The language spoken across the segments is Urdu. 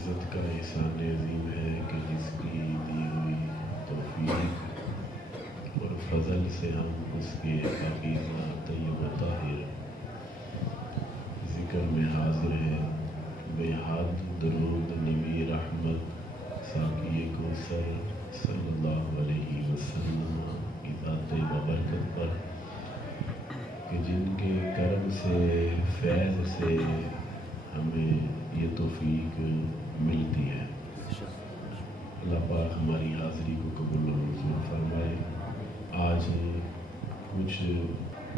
العزت کا احسان عظیم ہے کہ جس کی دی ہوئی توفیق اور فضل سے ہم اس کے عقیدہ طیب و طاہر ذکر میں حاضر ہیں۔ بے حد درود نبی رحمت ساقی کوثر صلی اللہ علیہ وسلم کی ذات ببرکت پر کہ جن کے کرم سے فیض سے ہمیں یہ توفیق ملتی ہے۔ اللہ پاک ہماری حاضری کو قبول و منظور فرمائے۔ آج کچھ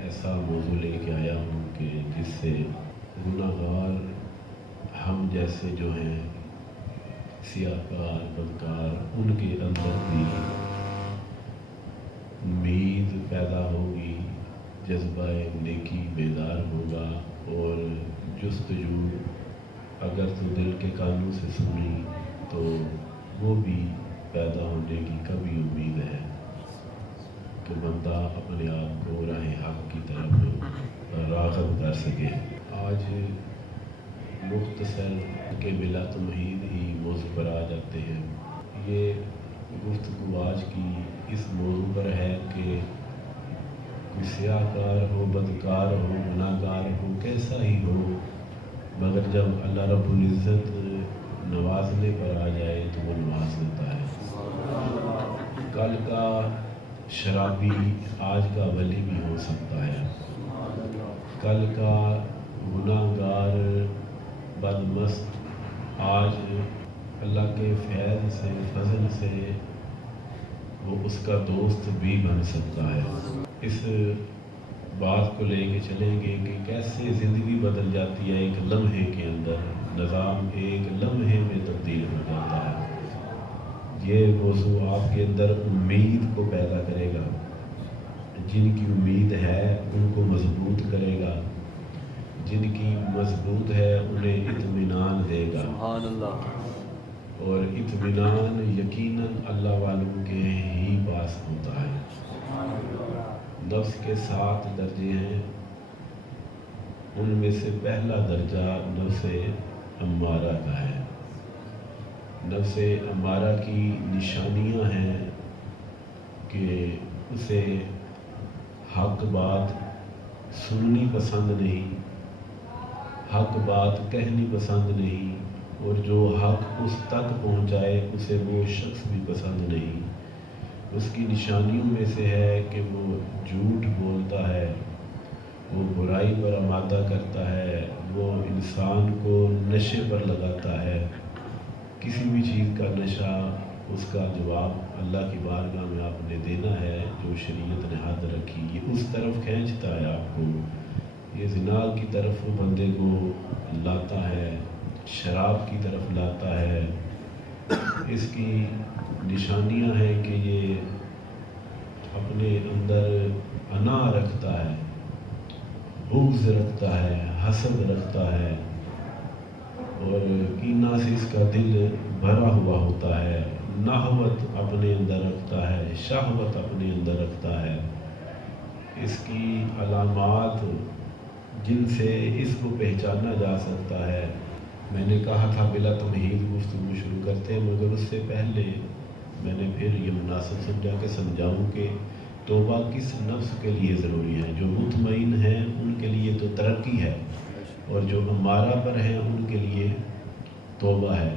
ایسا موضوع لے کے آیا ہوں کہ جس سے گناہگار ہم جیسے جو ہیں سیاہکار بدکار ان کے اندر بھی امید پیدا ہوگی، جذبہ نیکی بیدار ہوگا، اور جستجو اگر تو دل کے کانوں سے سنی تو وہ بھی پیدا ہونے کی کبھی امید ہے کہ بندہ اپنے آپ کو راہ حق کی طرف راغب کر سکے۔ آج مختصر کے بلا تمہید ہی موضوع پر آ جاتے ہیں۔ یہ گفتگو آج کی اس موضوع پر ہے کہ کوئی سیاہکار ہو، بدکار ہو، گناہگار ہو، کیسا ہی ہو، مگر جب اللہ رب العزت نوازنے پر آ جائے تو وہ نواز دیتا ہے۔ کل کا شرابی آج کا ولی بھی ہو سکتا ہے، کل کا گناہگار بدمست آج اللہ کے فیض سے فضل سے وہ اس کا دوست بھی بن سکتا ہے۔ اس بات کو لے کے چلیں گے کہ کیسے زندگی بدل جاتی ہے ایک لمحے کے اندر، نظام ایک لمحے میں تبدیل ہو جاتا ہے۔ یہ موضوع آپ کے اندر امید کو پیدا کرے گا، جن کی امید ہے ان کو مضبوط کرے گا، جن کی مضبوط ہے انہیں اطمینان دے گا۔ سبحان اللہ۔ اور اطمینان یقیناً اللہ والوں کے ہی پاس ہوتا ہے۔ نفس کے 7 درجے ہیں، ان میں سے پہلا درجہ نفس امارہ کا ہے۔ نفس امارہ کی نشانیاں ہیں کہ اسے حق بات سننی پسند نہیں، حق بات کہنی پسند نہیں، اور جو حق اس تک پہنچائے اسے وہ شخص بھی پسند نہیں۔ اس کی نشانیوں میں سے ہے کہ وہ جھوٹ بولتا ہے، وہ برائی پر آمادہ کرتا ہے، وہ انسان کو نشے پر لگاتا ہے۔ کسی بھی چیز کا نشہ، اس کا جواب اللہ کی بارگاہ میں آپ نے دینا ہے جو شریعت نے حد رکھی، یہ اس طرف کھینچتا ہے آپ کو، یہ زنا کی طرف بندے کو لاتا ہے، شراب کی طرف لاتا ہے۔ اس کی نشانیاں ہیں کہ یہ اپنے اندر انا رکھتا ہے، بغض رکھتا ہے، حسد رکھتا ہے، اور کینہ سے اس کا دل بھرا ہوا ہوتا ہے، نحوت اپنے اندر رکھتا ہے، شہوت اپنے اندر رکھتا ہے۔ اس کی علامات جن سے اس کو پہچانا جا سکتا ہے، میں نے کہا تھا بلا تمہید گفتگو شروع کرتے ہیں، مگر اس سے پہلے میں نے پھر یہ مناسب سمجھا کہ سمجھاؤں کہ توبہ کس نفس کے لیے ضروری ہے۔ جو مطمئن ہیں ان کے لیے تو ترقی ہے، اور جو امارہ پر ہیں ان کے لیے توبہ ہے،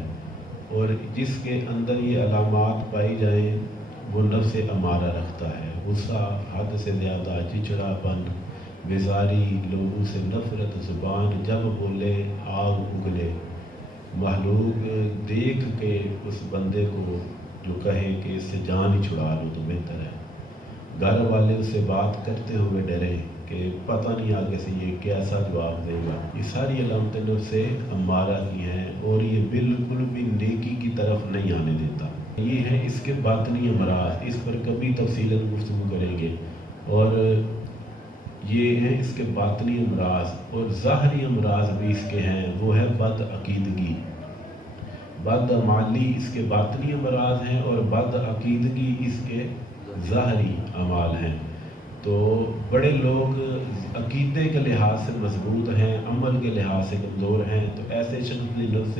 اور جس کے اندر یہ علامات پائی جائیں وہ نفس امارہ رکھتا ہے۔ غصہ، حد سے زیادہ، چچڑاپن، بیزاری، لوگوں سے نفرت، زبان جب بولے آگ اگلے، محلوق دیکھ کے اس بندے کو جو کہے کہ اس سے جان ہی چھڑا لو تو بہتر ہے، گھر والے اس سے بات کرتے ہوئے ڈرے کہ پتہ نہیں آگے سے یہ کیسا جواب دے گا۔ یہ ساری علامتیں نفس امارہ کی ہیں، اور یہ بالکل بھی نیکی کی طرف نہیں آنے دیتا۔ یہ ہے اس کے باطنی امراض، اس پر کبھی تفصیلاً گفتگو کریں گے، اور یہ ہے اس کے باطنی امراض، اور ظاہری امراض بھی اس کے ہیں، وہ ہے بد عقیدگی، بد عمالی اس کے باطنی امراض ہیں، اور بد عقیدگی اس کے ظاہری اعمال ہیں۔ تو بڑے لوگ عقیدے کے لحاظ سے مضبوط ہیں، عمل کے لحاظ سے کمزور ہیں، تو ایسے شخص نے نفس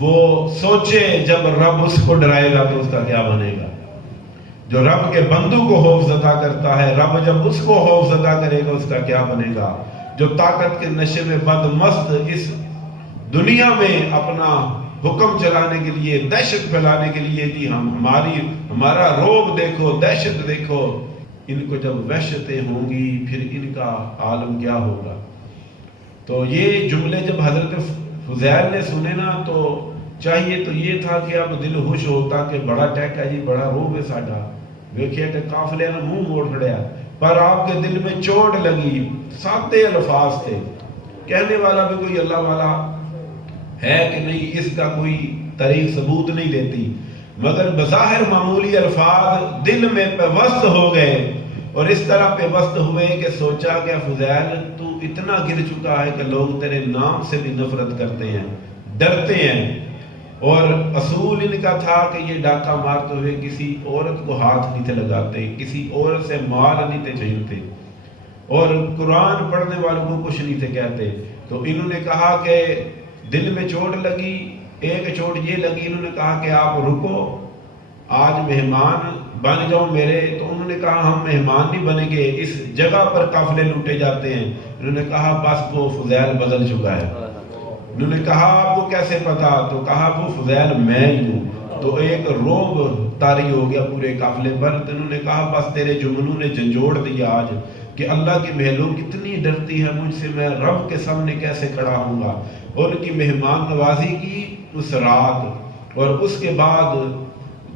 وہ سوچے جب رب اس کو ڈرائے گا تو اس کا کیا بنے گا. جو رب کے بندوں کو خوف زدہ کرتا ہے، رب جب اس کو خوف زدہ کرے گا اس کا کیا بنے گا. جو طاقت کے نشے میں بدمست اس دنیا میں اپنا حکم چلانے کے لیے، دہشت پھیلانے کے لیے جی ہمارا روب دیکھو، دہشت دیکھو، ان کو جب وحشتیں ہوں گی پھر ان کا عالم کیا ہوگا. تو یہ جملے جب حضرت فضیل نے سنے نا تو چاہیے تو یہ تھا کہ اب دل خوش ہوتا کہ بڑا ٹیک ہے جی، بڑا روب ہے ساڈا، ویکھیا کہ قافلے نے منہ موڑ کھڑیا. پر آپ کے دل میں چوٹ لگی. سادے الفاظ تھے، کہنے والا بھی کوئی اللہ والا ہے کہ نہیں اس کا کوئی تاریخ ثبوت نہیں دیتی، مگر بظاہر معمولی الفاظ دل میں پیوست ہو گئے. اور اس طرح پیوست ہوئے کہ سوچا کہ فضیل تو اتنا گر چکا ہے کہ لوگ تیرے نام سے بھی نفرت کرتے ہیں، ڈرتے ہیں. اور اصول ان کا تھا کہ یہ ڈاکہ مارتے ہوئے کسی عورت کو ہاتھ نہیں تھے لگاتے، کسی عورت سے مال نہیں تھے چھینتے، اور قرآن پڑھنے والوں کو کچھ نہیں تھے کہتے. تو انہوں نے کہا کہ دل میں چوٹ لگی، ایک چوٹ یہ لگی، انہوں نے کہا کہ آپ رکو، آج مہمان بن جاؤ میرے. تو انہوں نے کہا ہم مہمان نہیں بنیں گے، اس جگہ پر قافلے لوٹے جاتے ہیں. انہوں نے کہا بس وہ فضیل بدل چکا ہے. انہوں نے کہا آپ کو کیسے پتا؟ تو کہا وہ فضیل میں ہی ہوں. تو ایک روب طاری ہو گیا پورے قافلے پر. تو انہوں نے کہا بس تیرے جملوں نے جھنجھوڑ دیا آج کہ اللہ کی محلوم کتنی ڈرتی ہے مجھ سے، میں رب کے سامنے کیسے کھڑا ہوں گا. اور ان کی مہمان نوازی کی اس رات، اور اس کے بعد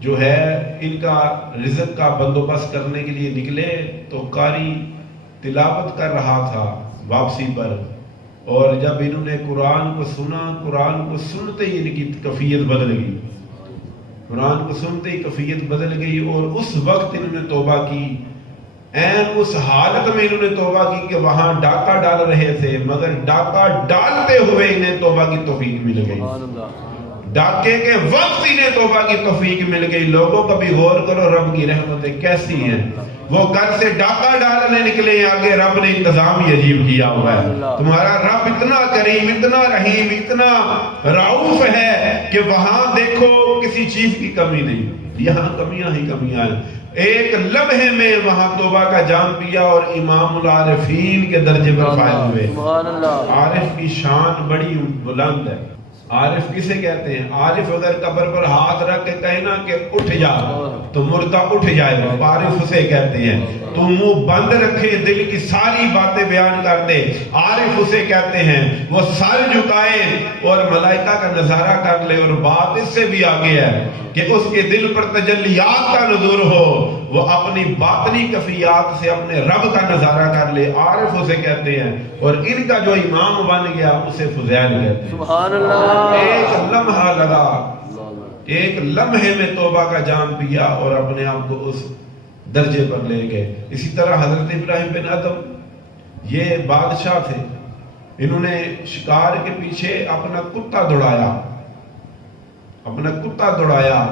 جو ہے ان کا رزق کا بندوبست کرنے کے لیے نکلے. تو قاری تلاوت کر رہا تھا واپسی پر، اور جب انہوں نے قرآن کو سنا، قرآن کو سنتے ہی ان کی کیفیت بدل گئی، قرآن کو سنتے ہی کیفیت بدل گئی. اور اس وقت انہوں نے توبہ کی، این اس حالت میں انہوں نے توبہ کی کہ وہاں ڈاکہ ڈال رہے تھے، مگر ڈاکہ ڈالتے ہوئے انہیں توبہ کی توفیق مل گئی. ڈاکے کے وقت انہیں توبہ کی توفیق مل گئی. لوگوں کا بھی غور کرو رب کی رحمتیں کیسی ہیں. وہ گھر سے ڈاکہ ڈالنے نکلے، آگے رب نے انتظام ہی عجیب کیا ہوا ہے. تمہارا رب اتنا کریم، اتنا رحیم، اتنا رعوف ہے کہ وہاں دیکھو کسی چیز کی کمی نہیں، یہاں کمیاں ہی کمیاں ہیں. ایک لمحے میں وہاں توبہ کا جام پیا اور امام العارفین کے درجے پر فائز ہوئے. عارف کی شان بڑی بلند ہے. عارف کسے کہتے ہیں؟ عارف اگر قبر پر ہاتھ رکھ کے کہے نا کہ اٹھ جا تو مردہ اٹھ جائے گا، عارف اسے کہتے ہیں. تو منہ بند رکھے، دل کی ساری باتیں بیان کر دے، عارف اسے کہتے ہیں. وہ سر جھکائے اور ملائکہ کا نظارہ کر لے. اور بات اس سے بھی آگے ہے کہ اس کے دل پر تجلیات کا نظور ہو، وہ اپنی باطنی کفیات سے اپنے رب کا نظارہ کر لے، عارف اسے کہتے ہیں. اور ان کا جو امام بن گیا اسے فضیل کہتے ہیں. سبحان اللہ. ایک لمحہ لگا، ایک لمحے میں توبہ کا جام پیا اور اپنے آپ کو اس درجے پر لے گئے. اسی طرح حضرت ابراہیم بن ادم یہ بادشاہ تھے، انہوں نے شکار کے پیچھے اپنا کتا دوڑایا، اپنا کتا دوڑایا.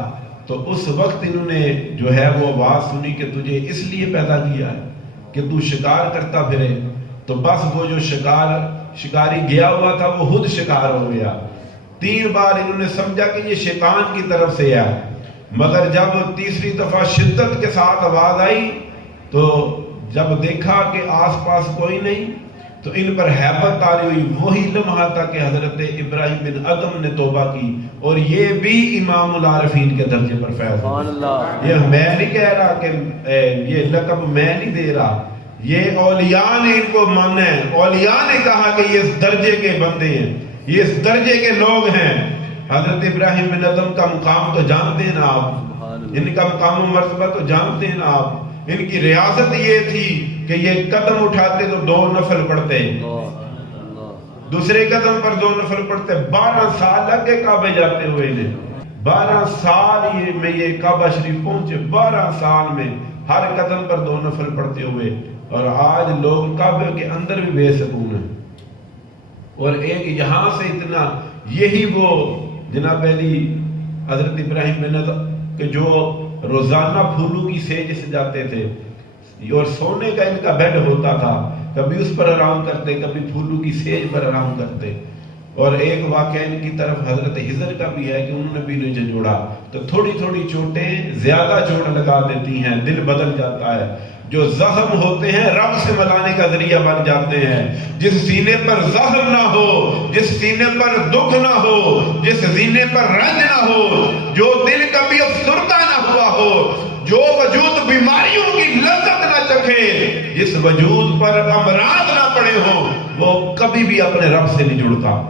تو اس وقت انہوں نے جو ہے وہ آواز سنی کہ تجھے اس لیے پیدا کیا ہے کہ تو شکار کرتا پھرے. تو بس وہ جو شکاری گیا ہوا تھا وہ خود شکار ہو گیا. 3 بار انہوں نے سمجھا کہ یہ شیطان کی طرف سے ہے، مگر جب تیسری دفعہ شدت کے ساتھ آواز آئی تو جب دیکھا کہ آس پاس کوئی نہیں تو ان پر ہیبت طاری ہوئی. وہی لمحہ تھا کہ حضرت ابراہیم بن ادم نے توبہ کی، اور یہ بھی امام العارفین کے درجے پر فیض ہوئی. یہ میں نہیں کہہ رہا کہ یہ لقب میں نہیں دے رہا، یہ اولیاء نے ان کو مانا ہے. اولیاء نے کہا کہ یہ اس درجے کے بندے ہیں، یہ اس درجے کے لوگ ہیں. حضرت ابراہیم بن ادم کا مقام تو جانتے ہیں نا آپ، ان کا مقام و مرتبہ تو جانتے ہیں نا آپ. ان کی ریاست یہ تھی کہ یہ قدم اٹھاتے تو 2 نفل پڑھتے، دوسرے قدم پر 2 نفل پڑھتے. 12 سال لگے کعبے جاتے ہوئے انہیں، 12 سال میں یہ کعبہ شریف پہنچے، 12 سال میں ہر قدم پر 2 نفل پڑھتے ہوئے. اور آج لوگ کعبے کے اندر بھی بے سکون ہیں. اور ایک یہاں سے اتنا، یہی وہ جناب علی حضرت ابراہیم بن ادم کہ جو روزانہ پھولوں کی سیج سے جاتے تھے، اور سونے کا ان کا بیڈ ہوتا تھا، کبھی اس پر آرام کرتے، کبھی پھولوں کی سیج پر آرام کرتے. اور ایک واقعہ ان کی طرف حضرت ہجر کا بھی ہے کہ انہوں نے بھی نہیں جھنجھوڑا، تو تھوڑی تھوڑی چوٹیں زیادہ چوٹ لگا دیتی ہیں، دل بدل جاتا ہے۔ جو زخم ہوتے ہیں رب سے ملانے کا ذریعہ بن جاتے ہیں۔ جس سینے پر زخم نہ ہو، جس سینے پر دکھ نہ ہو، جس سینے پر رنج نہ ہو، جو دل کبھی افسردہ نہ ہوا ہو، جو وجود بیماریوں کی لذت نہ چکھے، جس وجود پر امراض نہ پڑے ہوں، وہ کبھی بھی اپنے رب سے نہیں جڑتا۔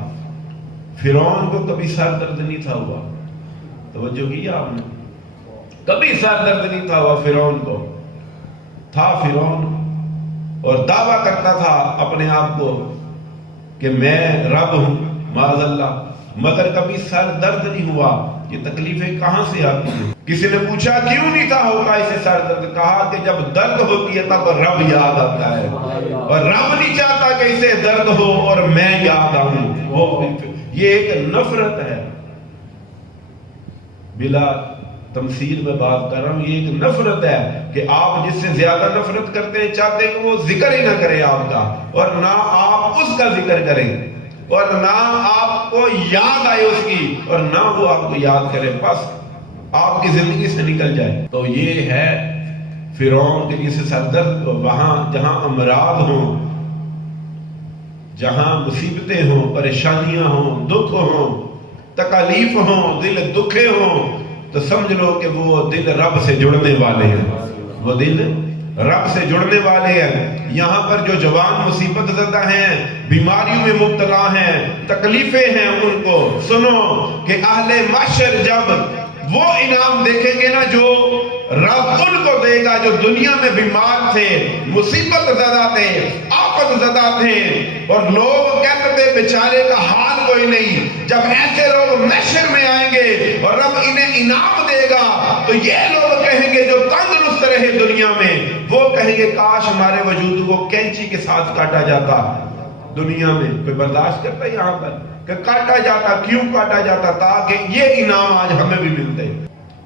فرعون کو کبھی سر درد نہیں تھا ہوا، توجہ کیا آپ نے؟ کبھی سر درد نہیں تھا ہوا فرعون کو۔ تھا فرعون اور دعویٰ کرتا تھا اپنے آپ کو کہ میں رب ہوں، معاذ اللہ، مگر کبھی سر درد نہیں ہوا۔ یہ تکلیفیں کہاں سے آتی ہیں؟ کسی نے پوچھا کیوں نہیں تھا ہوتا اسے سر درد؟ کہا کہ جب درد ہوتی ہے تب رب یاد آتا ہے، اور رب نہیں چاہتا کہ اسے درد ہو اور میں یاد آؤں۔ یہ ایک نفرت ہے، بلا تمثیل میں بات کر رہا ہوں، یہ ایک نفرت ہے کہ آپ جس سے زیادہ نفرت کرتے ہیں چاہتے ہیں کہ وہ ذکر ہی نہ کرے آپ کا، اور نہ آپ اس کا ذکر کریں، اور نہ آپ کو یاد آئے اس کی، اور نہ وہ آپ کو یاد کرے، بس آپ کی زندگی سے نکل جائے۔ تو یہ ہے فرعون کے جسے سردرد، وہاں جہاں امراض ہوں، جہاں مصیبتیں ہوں، پریشانیاں ہوں، دکھ ہوں، تکالیف ہوں، دل دکھے ہوں، تو سمجھ لو کہ وہ دل رب سے جڑنے والے ہیں، وہ دل رب سے جڑنے والے ہیں۔ یہاں پر جو جوان مصیبت زدہ ہیں، بیماریوں میں مبتلا ہیں، تکلیفیں ہیں، ان کو سنو کہ اہل محشر جب وہ انعام دیکھیں گے نا جو رب ان کو دے گا، جو دنیا میں بیمار تھے، مصیبت زدہ تھے، آفت زدہ تھے، اور لوگ کہتے تھے بیچارے کا حال کوئی نہیں، جب ایسے لوگ محشر میں آئیں گے اور رب انہیں انعام دے گا تو یہ لوگ کہیں گے جو تندرست رہے دنیا میں، وہ کہیں گے کاش ہمارے وجود کو کینچی کے ساتھ کاٹا جاتا۔ دنیا میں کوئی برداشت کرتا ہے یہاں پر کہ کاٹا جاتا؟ کیوں کاٹا جاتا؟ تاکہ یہ انعام آج ہمیں بھی ملتے،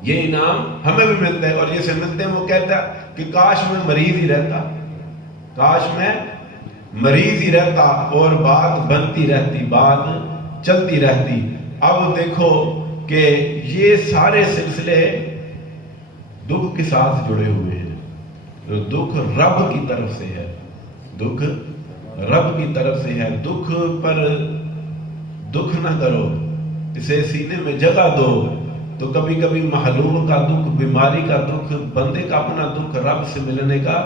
یہ انعام ہمیں بھی ملتا ہے۔ اور جسے ملتے ہیں وہ کہتا ہے کہ کاش میں مریض ہی رہتا، کاش میں مریض ہی رہتا، اور بات بنتی رہتی، بات چلتی رہتی۔ اب دیکھو کہ یہ سارے سلسلے دکھ کے ساتھ جڑے ہوئے ہیں۔ دکھ رب کی طرف سے ہے، دکھ رب کی طرف سے ہے۔ دکھ پر دکھ نہ کرو، اسے سینے میں جگہ دو۔ تو کبھی کبھی محلول کا دکھ، بیماری کا دکھ، بندے کا اپنا دکھ رب سے ملنے کا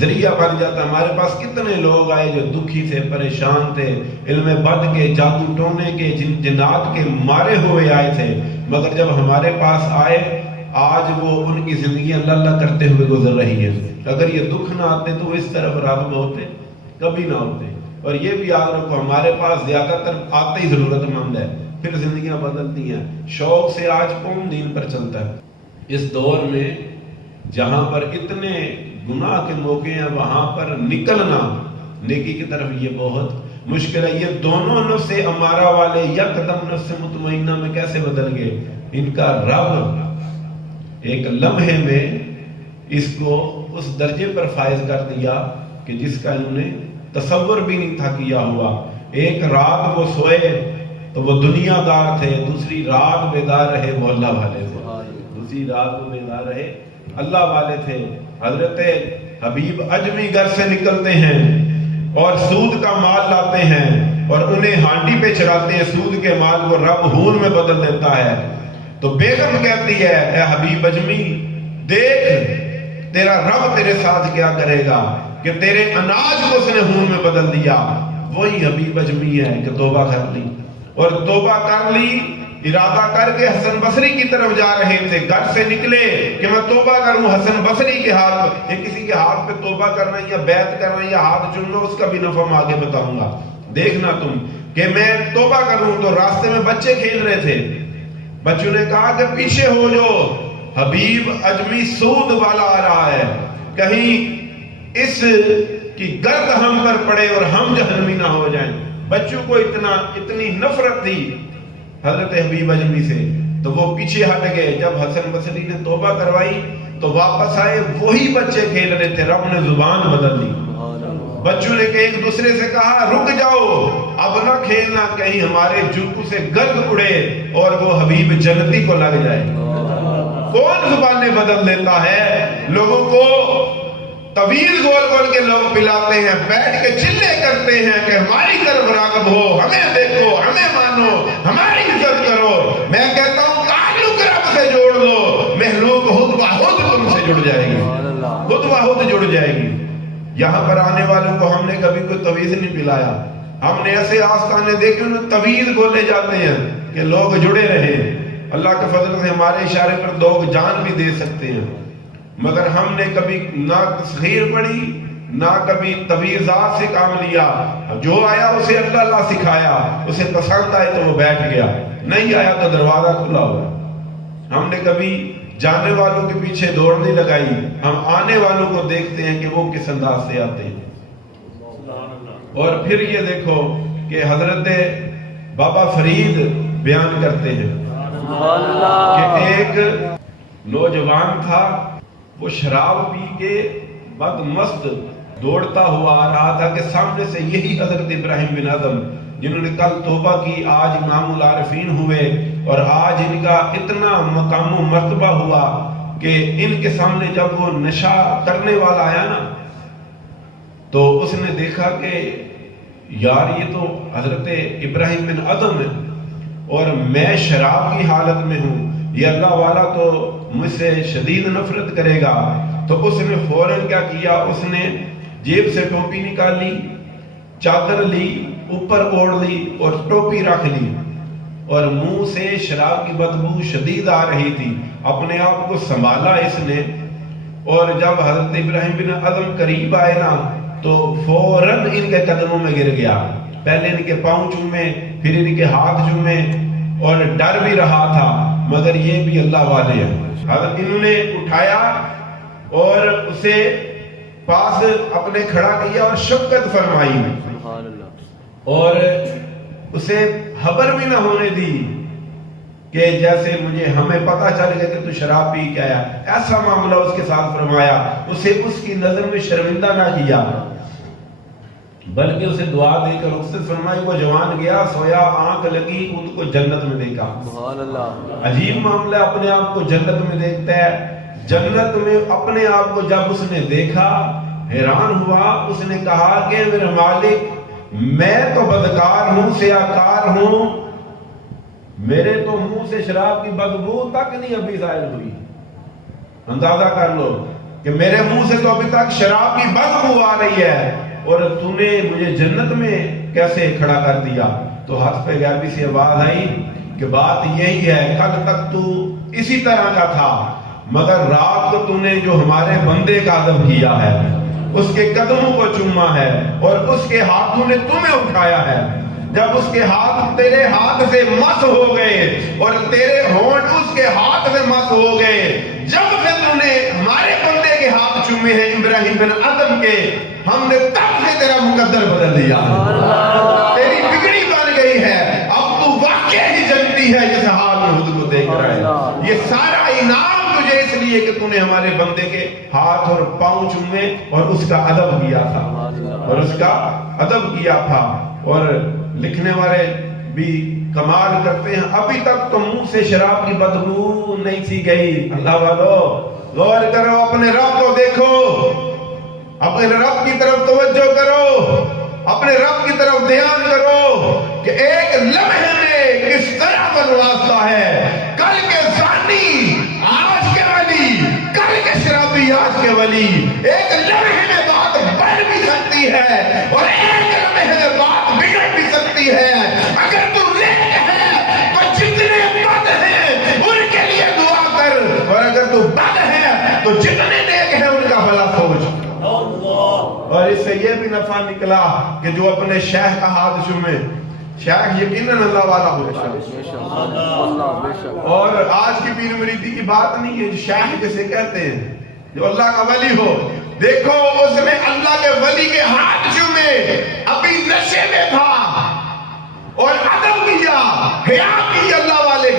ذریعہ بن جاتا ہے۔ ہمارے پاس کتنے لوگ آئے جو دکھی تھے، پریشان تھے، علم بد کے، جادو ٹونے کے، جنات کے مارے ہوئے آئے تھے، مگر جب ہمارے پاس آئے آج وہ ان کی زندگی اللہ اللہ کرتے ہوئے گزر رہی ہے۔ اگر یہ دکھ نہ آتے تو اس طرف راغب ہوتے کبھی نہ ہوتے۔ اور یہ بھی یاد رکھو ہمارے پاس زیادہ تر آتے ہی ضرورت مند ہے، پھر زندگیاں بدلتی ہیں۔ شوق سے آج کون دین پر چلتا ہے؟ اس دور میں جہاں پر اتنے گناہ کے موقع ہیں وہاں پر نکلنا نیکی کی طرف یہ بہت مشکل ہے۔ یہ دونوں نفس امارہ والے یکدم نفس مطمئنہ میں کیسے بدل گئے؟ ان کا رب ایک لمحے میں اس کو اس درجے پر فائز کر دیا کہ جس کا انہوں نے تصور بھی نہیں تھا کیا ہوا۔ ایک رات وہ سوئے تو وہ دنیا دار تھے، دوسری رات بیدار رہے وہ اللہ والے تھے، دوسری رات وہ بیدار رہے اللہ والے تھے۔ حضرت حبیب اجمی گھر سے نکلتے ہیں اور سود کا مال لاتے ہیں اور انہیں ہانڈی پہ چڑھاتے ہیں، سود کے مال کو رب ہون میں بدل دیتا ہے۔ تو بیگم کہتی ہے اے حبیب اجمی دیکھ تیرا رب تیرے ساتھ کیا کرے گا کہ تیرے اناج کو اس نے ہون میں بدل دیا۔ وہی حبیب اجمی ہے کہ توبہ کر لی، اور توبہ کر لی، ارادہ کر کے حسن بصری کی طرف جا رہے تھے، گھر سے نکلے کہ میں توبہ کروں حسن بصری کے ہاتھ، یہ کسی کے ہاتھ پہ توبہ کرنا یا بیعت کرنا یا ہاتھ چننا اس کا بھی نفع میں آگے بتاؤں گا، دیکھنا تم کہ میں توبہ کروں۔ تو راستے میں بچے کھیل رہے تھے، بچوں نے کہا کہ پیچھے ہو جو حبیب اجمی سود والا آ رہا ہے، کہیں اس کی گرد ہم پر پڑے اور ہم جہنمی نہ ہو جائیں۔ بچوں کو اتنی نفرت تھی حضرت حبیب اجمی سے، تو وہ پیچھے ہٹ گئے۔ جب حسن بصری نے توبہ کروائی تو واپس آئے، وہی بچے کھیل رہے تھے، رب نے زبان بدل دی، بچوں نے ایک دوسرے سے کہا رک جاؤ اب نہ کھیلنا کہیں ہمارے جوتوں سے گرد اڑے اور وہ حبیب جنتی کو لگ جائے۔ کون زبانیں بدل دیتا ہے؟ لوگوں کو طویل گول گول کے لوگ پلاتے ہیں، بیٹھ کے چلے کرتے ہیں کہ ہماری طرف راغب ہو، ہمیں دیکھو، ہمیں مانو، ہماری عزت کرو۔ میں کہتا ہوں تعلق رب سے جوڑ دو، محلوق خود بخود تم سے جڑ جائے گی، خود بخود جڑ جائے گی۔ یہاں پر آنے والوں کو ہم نے کبھی کوئی طویز نہیں پلایا، ہم نے ایسے آستانے دیکھے انہیں طویز گولے جاتے ہیں کہ لوگ جڑے رہے۔ اللہ کے فضل سے ہمارے اشارے پر لوگ جان بھی دے سکتے ہیں، مگر ہم نے کبھی نہ تسخیر پڑھی نہ کبھی طویزات سے کام لیا۔ جو آیا اسے اللہ سکھایا، اسے پسند آئے تو وہ بیٹھ گیا، نہیں آیا تو دروازہ کھلا ہوا۔ ہم نے کبھی جانے والوں کے پیچھے دوڑ نہیں لگائی، ہم آنے والوں کو دیکھتے ہیں کہ وہ کس انداز سے آتے ہیں۔ اور پھر یہ دیکھو کہ حضرت بابا فرید بیان کرتے ہیں کہ ایک نوجوان تھا، وہ شراب پی کے بد مست دوڑتا ہوا آ رہا تھا کہ سامنے سے یہی حضرت ابراہیم بن ادم جنہوں نے کل توبہ کی، آج امام العارفین ہوئے اور آج ان کا اتنا مقام و مرتبہ ہوا کہ ان کے سامنے جب وہ نشہ کرنے والا آیا نا تو اس نے دیکھا کہ یار یہ تو حضرت ابراہیم بن ادم ہے اور میں شراب کی حالت میں ہوں، یہ اللہ والا تو مجھ سے شدید نفرت کرے گا۔ تو اس نے فوراً کیا کیا، اس نے جیب سے ٹوپی نکالی، چادر لی، اوپر اوڑھ لی اور ٹوپی رکھ لی، اور منہ سے شراب کی بدبو شدید آ رہی تھی۔ اپنے آپ کو سنبھالا اس نے، اور جب حضرت ابراہیم بن ادم قریب آئے نا تو فوراً ان کے قدموں میں گر گیا، پہلے ان کے پاؤں چومے، پھر ان کے ہاتھ چومے، اور ڈر بھی رہا تھا مگر یہ بھی اللہ والے ہیں۔ حضرت انہوں نے اٹھایا اور اسے پاس اپنے کھڑا کیا اور شفقت فرمائی اور اسے خبر بھی نہ ہونے دی کہ جیسے ہمیں پتا چل گیا کہ تو شراب پی کے آیا، ایسا معاملہ اس کے ساتھ فرمایا، اسے اس کی نظر میں شرمندہ نہ کیا بلکہ اسے دعا دے کر اس سے فرمائی وہ جوان گیا سویا، آنکھ لگی خود کو جنت میں دیکھا۔ عجیب معاملہ، اپنے آپ کو جنت میں دیکھتا ہے۔ جنت میں اپنے آپ کو جب اس نے دیکھا حیران ہوا، اس نے کہا کہ میرے مالک میں تو بدکار ہوں، سیاکار ہوں، میرے تو منہ سے شراب کی بدبو تک نہیں ابھی ظاہر ہوئی۔ اندازہ کر لو کہ میرے منہ سے تو ابھی تک شراب کی بدبو آ رہی ہے اور تو نے مجھے جنت میں کیسے کھڑا کر دیا؟ تو ہاتھ پہ غیبی سی آواز آئی کہ بات یہی ہے، کل تک تو اسی طرح کا تھا مگر رات کو تو نے جو ہمارے بندے کا ادب کیا ہے، اس کے قدموں کو چوما ہے اور اس کے ہاتھوں نے تمہیں اٹھایا ہے۔ جب اس کے ہاتھ تیرے ہاتھ سے مس ہو گئے اور تیرے ہونٹ اس کے ہاتھ سے مس ہو گئے، جب سے تو نے ہمارے بندے کے ہاتھ چومے ہیں ابراہیم بن ادم کے، ہم نے تب سے تیرا مقدر بدل دیا، تیری بگڑی بن گئی ہے، اب تو واقعی ہی جنتی ہے جس حال میں خود کو دیکھ رہا ہے۔ یہ سارا انعام تجھے اس لیے کہ تو نے ہمارے بندے کے ہاتھ اور پاؤں چومے اور اس کا ادب کیا تھا اور لکھنے والے بھی کمال کرتے ہیں، ابھی تک تو منہ سے شراب کی بدبو نہیں سی گئی۔ اللہ والو غور کرو، اپنے رب کو دیکھو، اپنے رب کی طرف توجہ کرو، اپنے رب کی طرف دھیان کرو کہ ایک لمحے میں کس طرح بنواستا ہے۔ کل کے زانی آج کے ولی، کل کے شرابی آج کے ولی، ایک لمحے میں بات بڑھ بھی سکتی ہے اور ایک لمحے میں بات بگڑ بھی سکتی ہے۔ اگر تو نیک ہے تو جتنے بد ہیں ان کے لیے دعا کر، اور اگر تو بد ہے تو جتنے نیک ہیں ان کا بھلا سوچ۔ اور اس سے یہ بھی نفع نکلا کہ جو اپنے شیخ کا ہاتھ چومے، شیخ یقیناً اللہ والا ہوتا ہے۔ اور آج کی پیر مریدی کی بات نہیں ہے، شیخ جسے کہتے ہیں جو اللہ کا ولی ہو، دیکھو اس نے اللہ کے ولی کے ہاتھ چومے، ابھی نشے میں تھا اور ادب کیا، حیا کی اللہ والے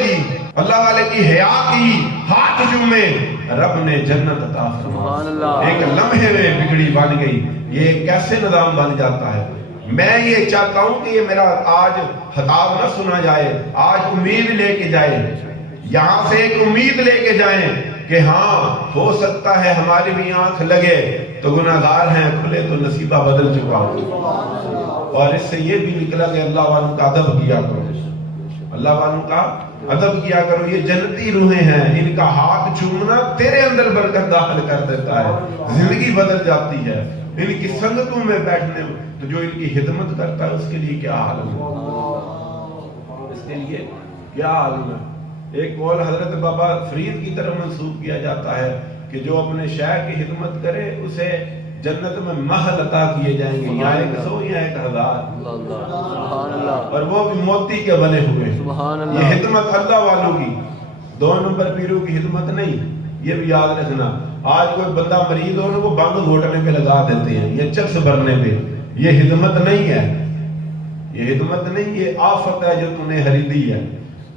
کی حیا کی ہاتھ چومے رب نے جنت عطا فرمائی. ایک لمحے میں بگڑی بن گئی. یہ کیسے نظام بن جاتا ہے؟ میں یہ چاہتا ہوں کہ یہ میرا آج خطاب نہ سنا جائے، آج امید لے کے جائے، یہاں سے ایک امید لے کے جائیں کہ ہاں ہو سکتا ہے ہماری بھی آنکھ لگے تو گناہگار ہیں، کھلے تو نصیبہ بدل چکا ہو. اور اس سے یہ بھی نکلا کہ اللہ والوں کا ادب کیا کرو، اللہ والوں کا ادب کیا کرو. یہ جنتی روحیں ہیں، ان کا ہاتھ چومنا تیرے اندر برکت داخل کر دیتا ہے، زندگی بدل جاتی ہے. ان کی سنگتوں میں بیٹھنے تو جو ان کی خدمت کرتا ہے اس کے لیے کیا عالم ہے، اس کے لیے کیا عالم ہے. ایک قول حضرت بابا فرید کی طرف منسوب کیا جاتا ہے کہ جو اپنے شیخ کی خدمت کرے اسے جنت میں محل عطا کیے جائیں گے، یا 100 یا 1000، اور وہ بھی موتی کے بنے ہوئے. یہ خدمت اللہ والوں کی، 2 نمبر پیروں کی خدمت نہیں. یہ بھی یاد رکھنا، آج کوئی بندہ مریض ہو وہ بانگ گھوٹنے پہ لگا دیتے ہیں، یہ چکس بھرنے پہ. یہ خدمت نہیں ہے، یہ خدمت نہیں، یہ آفت ہے جو تم نے خریدی ہے.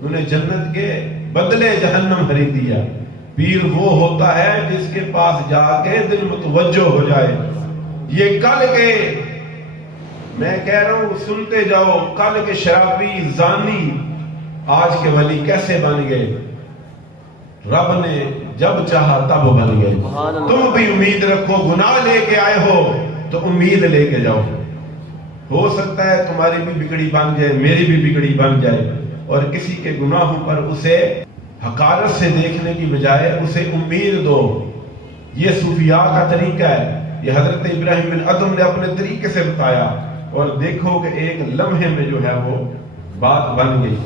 تم نے جنت کے بدلے جہنم خریدی ہے. پیر وہ ہوتا ہے جس کے پاس جا کے دل متوجہ ہو جائے. یہ کل کے، میں کہہ رہا ہوں سنتے جاؤ، کل کے شرابی زانی آج کے ولی کیسے بن گئے. رب نے جب چاہا تب بن گئے. تم بھی امید رکھو، گناہ لے کے آئے ہو تو امید لے کے جاؤ. ہو سکتا ہے تمہاری بھی بگڑی بن جائے، میری بھی بگڑی بن جائے، اور کسی کے گناہوں پر اسے حقارت سے دیکھنے کی بجائے اسے امید دو. یہ صوفیاء کا طریقہ ہے. یہ حضرت ابراہیم بن ادم نے اپنے طریقے سے بتایا، اور دیکھو کہ ایک لمحے میں جو ہے وہ بات بن گئی.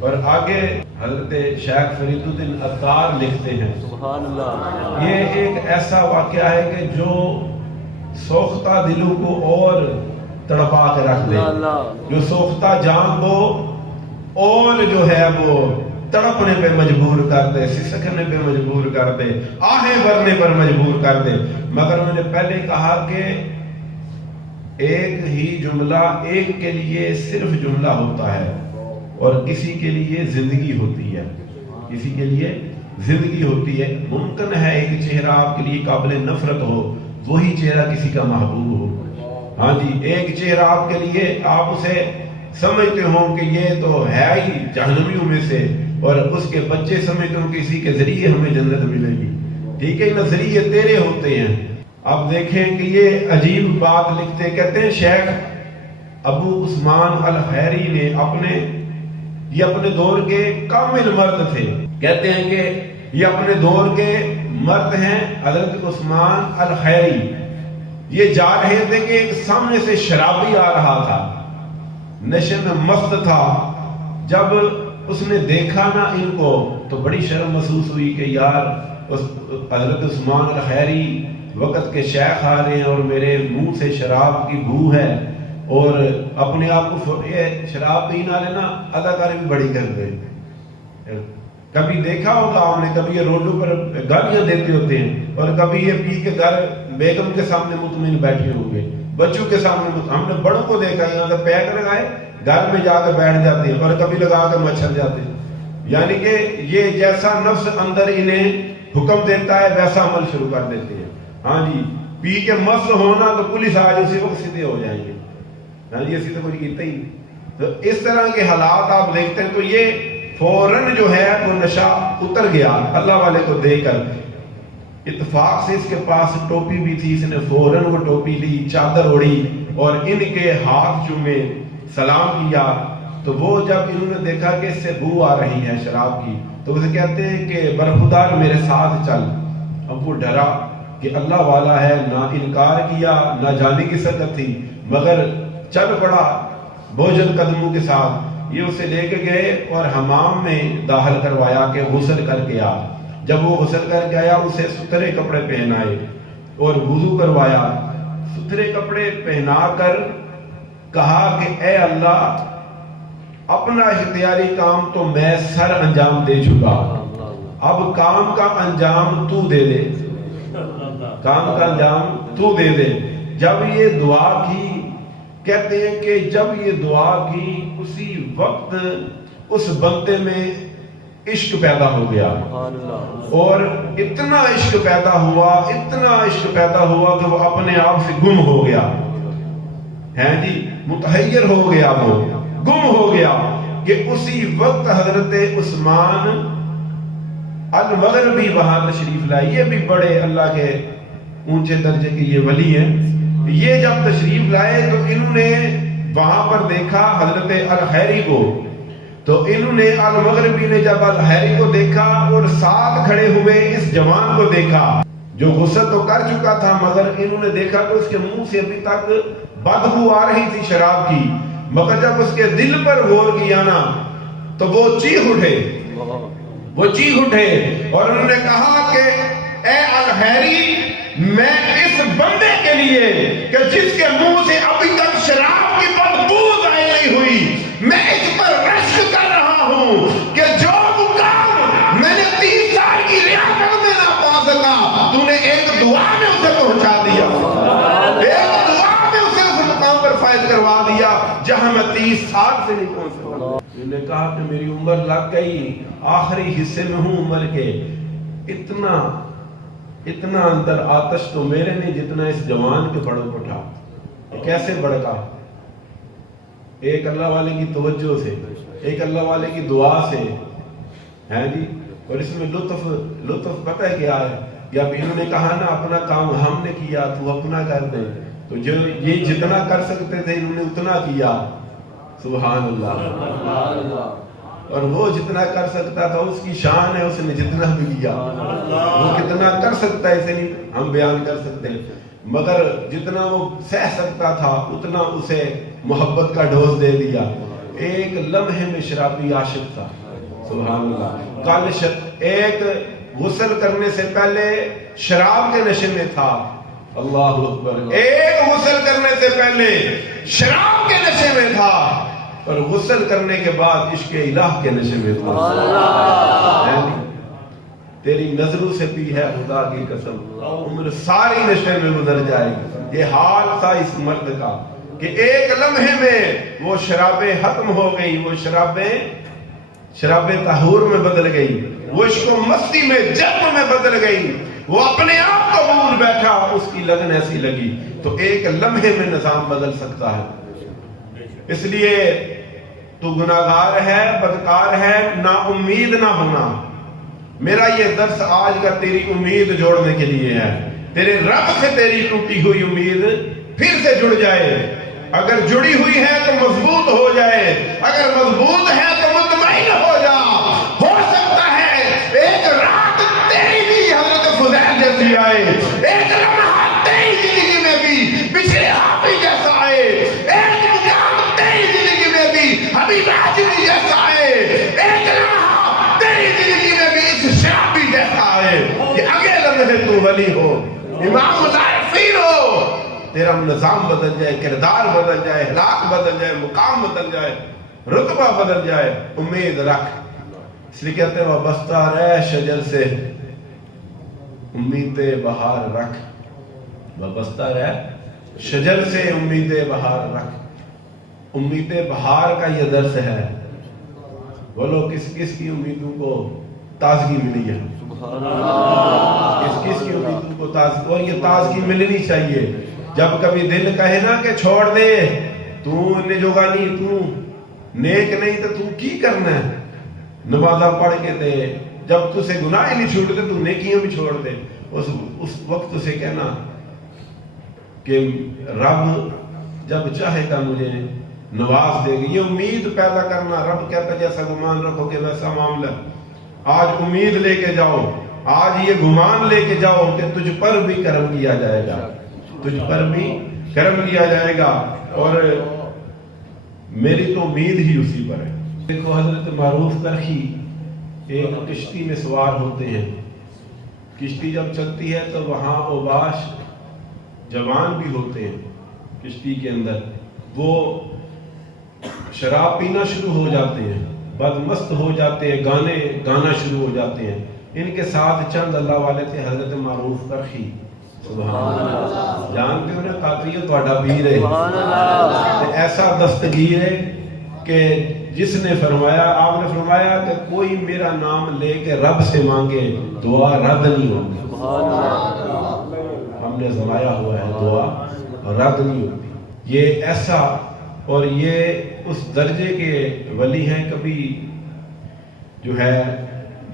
اور آگے حضرت شیخ فرید الدین عطار لکھتے ہیں، سبحان اللہ، یہ ایک ایسا واقعہ ہے کہ جو سوختہ دلوں کو اور تڑپا کے رکھ دے، جو سوختہ جان کو اور جو ہے وہ تڑپنے پہ مجبور کر دے، سسکنے پہ مجبور کر دے، آہیں بھرنے پر مجبور کر دے. مگر میں نے پہلے کہا کہ ایک ہی جملہ ایک کے لیے صرف جملہ ہوتا ہے، اور کسی کے لیے زندگی ہوتی ہے، کسی کے لیے زندگی ہوتی ہے. ممکن ہے ایک چہرہ آپ کے لیے قابل نفرت ہو، وہی چہرہ کسی کا محبوب ہو. ہاں جی، ایک چہرہ آپ کے لیے آپ اسے سمجھتے ہوں کہ یہ تو ہے ہی جہنمیوں میں سے، اور اس کے بچے سمجھتے ہوں کہ اسی کے ذریعے ہمیں جنت ملے گی. ٹھیک ہے، نظریے تیرے ہوتے ہیں. اب دیکھیں کہ یہ عجیب بات لکھتے، کہتے ہیں شیخ ابو عثمان الخیری نے یہ اپنے دور کے کامل مرد تھے. کہتے ہیں کہ یہ اپنے دور کے مرد ہیں. حضرت عثمان الخیری یہ جا رہے تھے کہ ایک سامنے سے شرابی آ رہا تھا، نشے میں مست تھا. جب اس نے دیکھا نا ان کو تو بڑی شرم محسوس ہوئی کہ یار حضرت عثمان الخیری وقت کے شیخ آ رہے ہیں اور میرے منہ سے شراب کی بو ہے، اور اپنے آپ کو شراب پینا لینا اداکاری بھی بڑی کر دے. کبھی دیکھا ہوگا آپ نے، کبھی یہ روڈوں پر گالیاں دیتے ہوتے ہیں، اور کبھی یہ پی کے گھر بیگم کے سامنے مطمئن بیٹھے ہوں گے، بچوں کے سامنے. ہم نے بڑوں کو دیکھا یہاں سے پیک لگائے گھر میں جا کے بیٹھ جاتے ہیں، اور کبھی لگا کے مچھر جاتے ہیں. یعنی کہ یہ جیسا نفس اندر انہیں حکم دیتا ہے ویسا عمل شروع کر دیتے ہیں. ہاں جی، پی کے مست ہونا تو پولیس آج اسی وقت سیدھے ہو جائیں گے. ہاں جی، اسی تو کچھ کیتا ہی. تو اس طرح کے حالات آپ دیکھتے ہیں. تو یہ فوراً جو ہے وہ نشہ اتر گیا اللہ والے کو دے کر. اتفاق سے اس کے پاس ٹوپی بھی تھی، اس نے فوراً وہ ٹوپی لی، چادر اوڑھی اور ان کے ہاتھ چومے، سلام کیا. تو وہ جب انہوں نے دیکھا کہ اس سے بو آ رہی ہے شراب کی، تو اسے کہتے ہیں کہ برخودار میرے ساتھ چل. اب وہ ڈرا کہ اللہ والا ہے، نہ انکار کیا نہ جانے کی سکت تھی، مگر چل پڑا بوجھل قدموں کے ساتھ. یہ اسے لے کے گئے اور حمام میں داخل کروایا کہ غسل کر کے آ. جب وہ غسل کر کے آیا اسے ستھرے کپڑے پہنائے اور وضو کروایا. ستھرے کپڑے پہنا کر کہا کہ اے اللہ، اپنا اختیاری کام تو میں سر انجام دے چکا، اب کام کا انجام تو دے دے، کام کا انجام تو دے دے. جب یہ دعا کی، کہتے ہیں کہ جب یہ دعا کی اسی وقت اس بندے میں عشق پیدا ہو گیا، اور اتنا عشق پیدا ہوا، اتنا عشق پیدا ہوا کہ وہ اپنے آپ سے گم ہو گیا ہے جی، متحیر ہو گیا، وہ گم ہو گیا کہ اسی وقت حضرت عثمان المغربی وہاں تشریف لائے. یہ بھی بڑے اللہ کے اونچے درجے کے یہ ولی ہیں. یہ جب تشریف لائے تو انہوں نے وہاں پر دیکھا حضرت الحیری کو، تو انہوں نے المغربی نے جب الحیری کو دیکھا اور ساتھ کھڑے ہوئے اس جوان کو دیکھا جو غسل تو کر چکا تھا، مگر انہوں نے دیکھا کہ اس کے منہ سے ابھی تک بدبو آ رہی تھی شراب کی، مگر جب اس کے دل پر غور کیا نا تو وہ چیخ اٹھے، اور انہوں نے کہا کہ اے الحیری، میں اس بندے کے لیے کہ جس کے منہ سے ابھی تک شراب کی بدبو ظاہر نہیں ہوئی، میں اس پر رشک کر رہا ہوں کہ جو مقام میں نے 30 سال کی ریاست میں نہ پا سکا، تو نے ایک دعا میں اسے پہنچا دیا، ایک دعا میں اسے اس مقام پر فائز کروا دیا جہاں میں 30 سال سے نہیں پہنچ سکا. انہوں نے کہا کہ میری عمر لگ گئی، آخری حصے میں ہوں عمر کے، اتنا اندر آتش تو میرے نہیں جتنا اس جوان کے بڑوں کو تھا. کیسے بڑکا؟ ایک اللہ والے کی توجہ سے، ایک اللہ والے کی دعا سے ہے جی. اور اس میں لطف پتہ ہے کیا ہے؟ یا انہوں نے کہا نا اپنا کام ہم نے کیا، تو اپنا کر دیں. تو جو یہ جتنا کر سکتے تھے انہوں نے اتنا کیا. سبحان اللہ. اور وہ جتنا کر سکتا تھا اس کی شان ہے، اس نے جتنا بھی کیا. وہ کتنا کر سکتا ہے اسے نہیں ہم بیان کر سکتے، مگر جتنا وہ سہ سکتا تھا اتنا اسے محبت کا ڈوز دے دیا. ایک لمحے میں شرابی عاشق تھا. سبحان اللہ. کل ایک غسل کرنے سے پہلے شراب کے نشے میں تھا. اللہ اکبر. ایک غسل کرنے سے پہلے شراب کے نشے میں تھا، اور غسل کرنے کے بعد عشق الہ کے نشے میں تھا. تیری نظروں سے بھی ہے خدا کی قسم، عمر ساری نشے میں گزر جائے گی. یہ حال تھا اس مرد کا کہ ایک لمحے میں وہ شرابیں ختم ہو گئی، وہ شرابیں طہور میں بدل گئی، وہ عشق و مستی میں جذب میں بدل گئی. وہ اپنے آپ کو بھول بیٹھا، اس کی لگن ایسی لگی. تو ایک لمحے میں نظام بدل سکتا ہے. اس لیے تو گناہگار ہے، بدکار ہے، نا امید نہ ہونا. میرا یہ درس آج کا تیری امید جوڑنے کے لیے ہے. تیرے رب سے تیری ٹوٹی ہوئی امید پھر سے جڑ جائے. اگر جڑی ہوئی ہے تو مضبوط ہو جائے، اگر مضبوط ہے تو مطمئن ہو جا. ہو سکتا ہے ایک رات تیری بھی حضرت فضیل جیسی آئے، ایک لمحہ تیری زندگی میں بھی پچھلے حافظ جیسا آئے، ایک مقام تیری زندگی میں بھی حبیب راجبی جیسا آئے، ایک لمحہ تیری زندگی میں بھی اس شرابی جیسا آئے کہ اگلے لمحے تو ولی ہو، امام متعارفین ہو، تیرا نظام بدل جائے، کردار بدل جائے، اخلاق بدل جائے، مقام بدل جائے، رتبہ بدل جائے. امید رکھ. اس لیے کہتے ہیں وابستہ رہ شجر سے امید بہار رکھ. وابستہ رہ شجر سے امید بہار رکھ. امید بہار کا یہ درس ہے. بولو کس کس کی امیدوں کو تازگی ملی ہے؟ کس کس کی امیدوں کو تازگی، اور یہ تازگی ملنی چاہیے. جب کبھی دل کہے نا کہ چھوڑ دے، تو نجوگا نہیں، تو نیک نہیں، تو کی کرنا ہے؟ نمازہ پڑھ کے دے. جب تجھے گناہ نہیں چھوڑتے تو نیکیاں بھی چھوڑ دے. اس وقت اسے کہنا کہ رب جب چاہے گا مجھے نواز دے گی. یہ امید پیدا کرنا. رب کہتا جیسا گمان رکھو کہ ویسا معاملہ. آج امید لے کے جاؤ، آج یہ گمان لے کے جاؤ کہ تجھ پر بھی کرم کیا جائے گا، تجھ پر بھی کرم کیا جائے گا. اور میری تو امید ہی اسی پر ہے. دیکھو حضرت معروف کرخی ایک کشتی میں سوار ہوتے ہیں. کشتی جب چلتی ہے تو وہاں اوباش جوان بھی ہوتے ہیں کشتی کے اندر. وہ شراب پینا شروع ہو جاتے ہیں، بدمست ہو جاتے ہیں، گانا شروع ہو جاتے ہیں. ان کے ساتھ چند اللہ والے تھے. حضرت معروف کرخی سبحان اللہ جانتے ہو نا، قادری تہاڈا پیر ہے، ایسا دستگیر ہے کہ جس نے فرمایا، آپ نے فرمایا کہ کوئی میرا نام لے کے رب سے مانگے دعا رد نہیں ہوگی۔ ہم نے سمایا ہوا ہے دعا رد نہیں ہوتی۔ یہ ایسا، اور یہ اس درجے کے ولی ہیں، کبھی جو ہے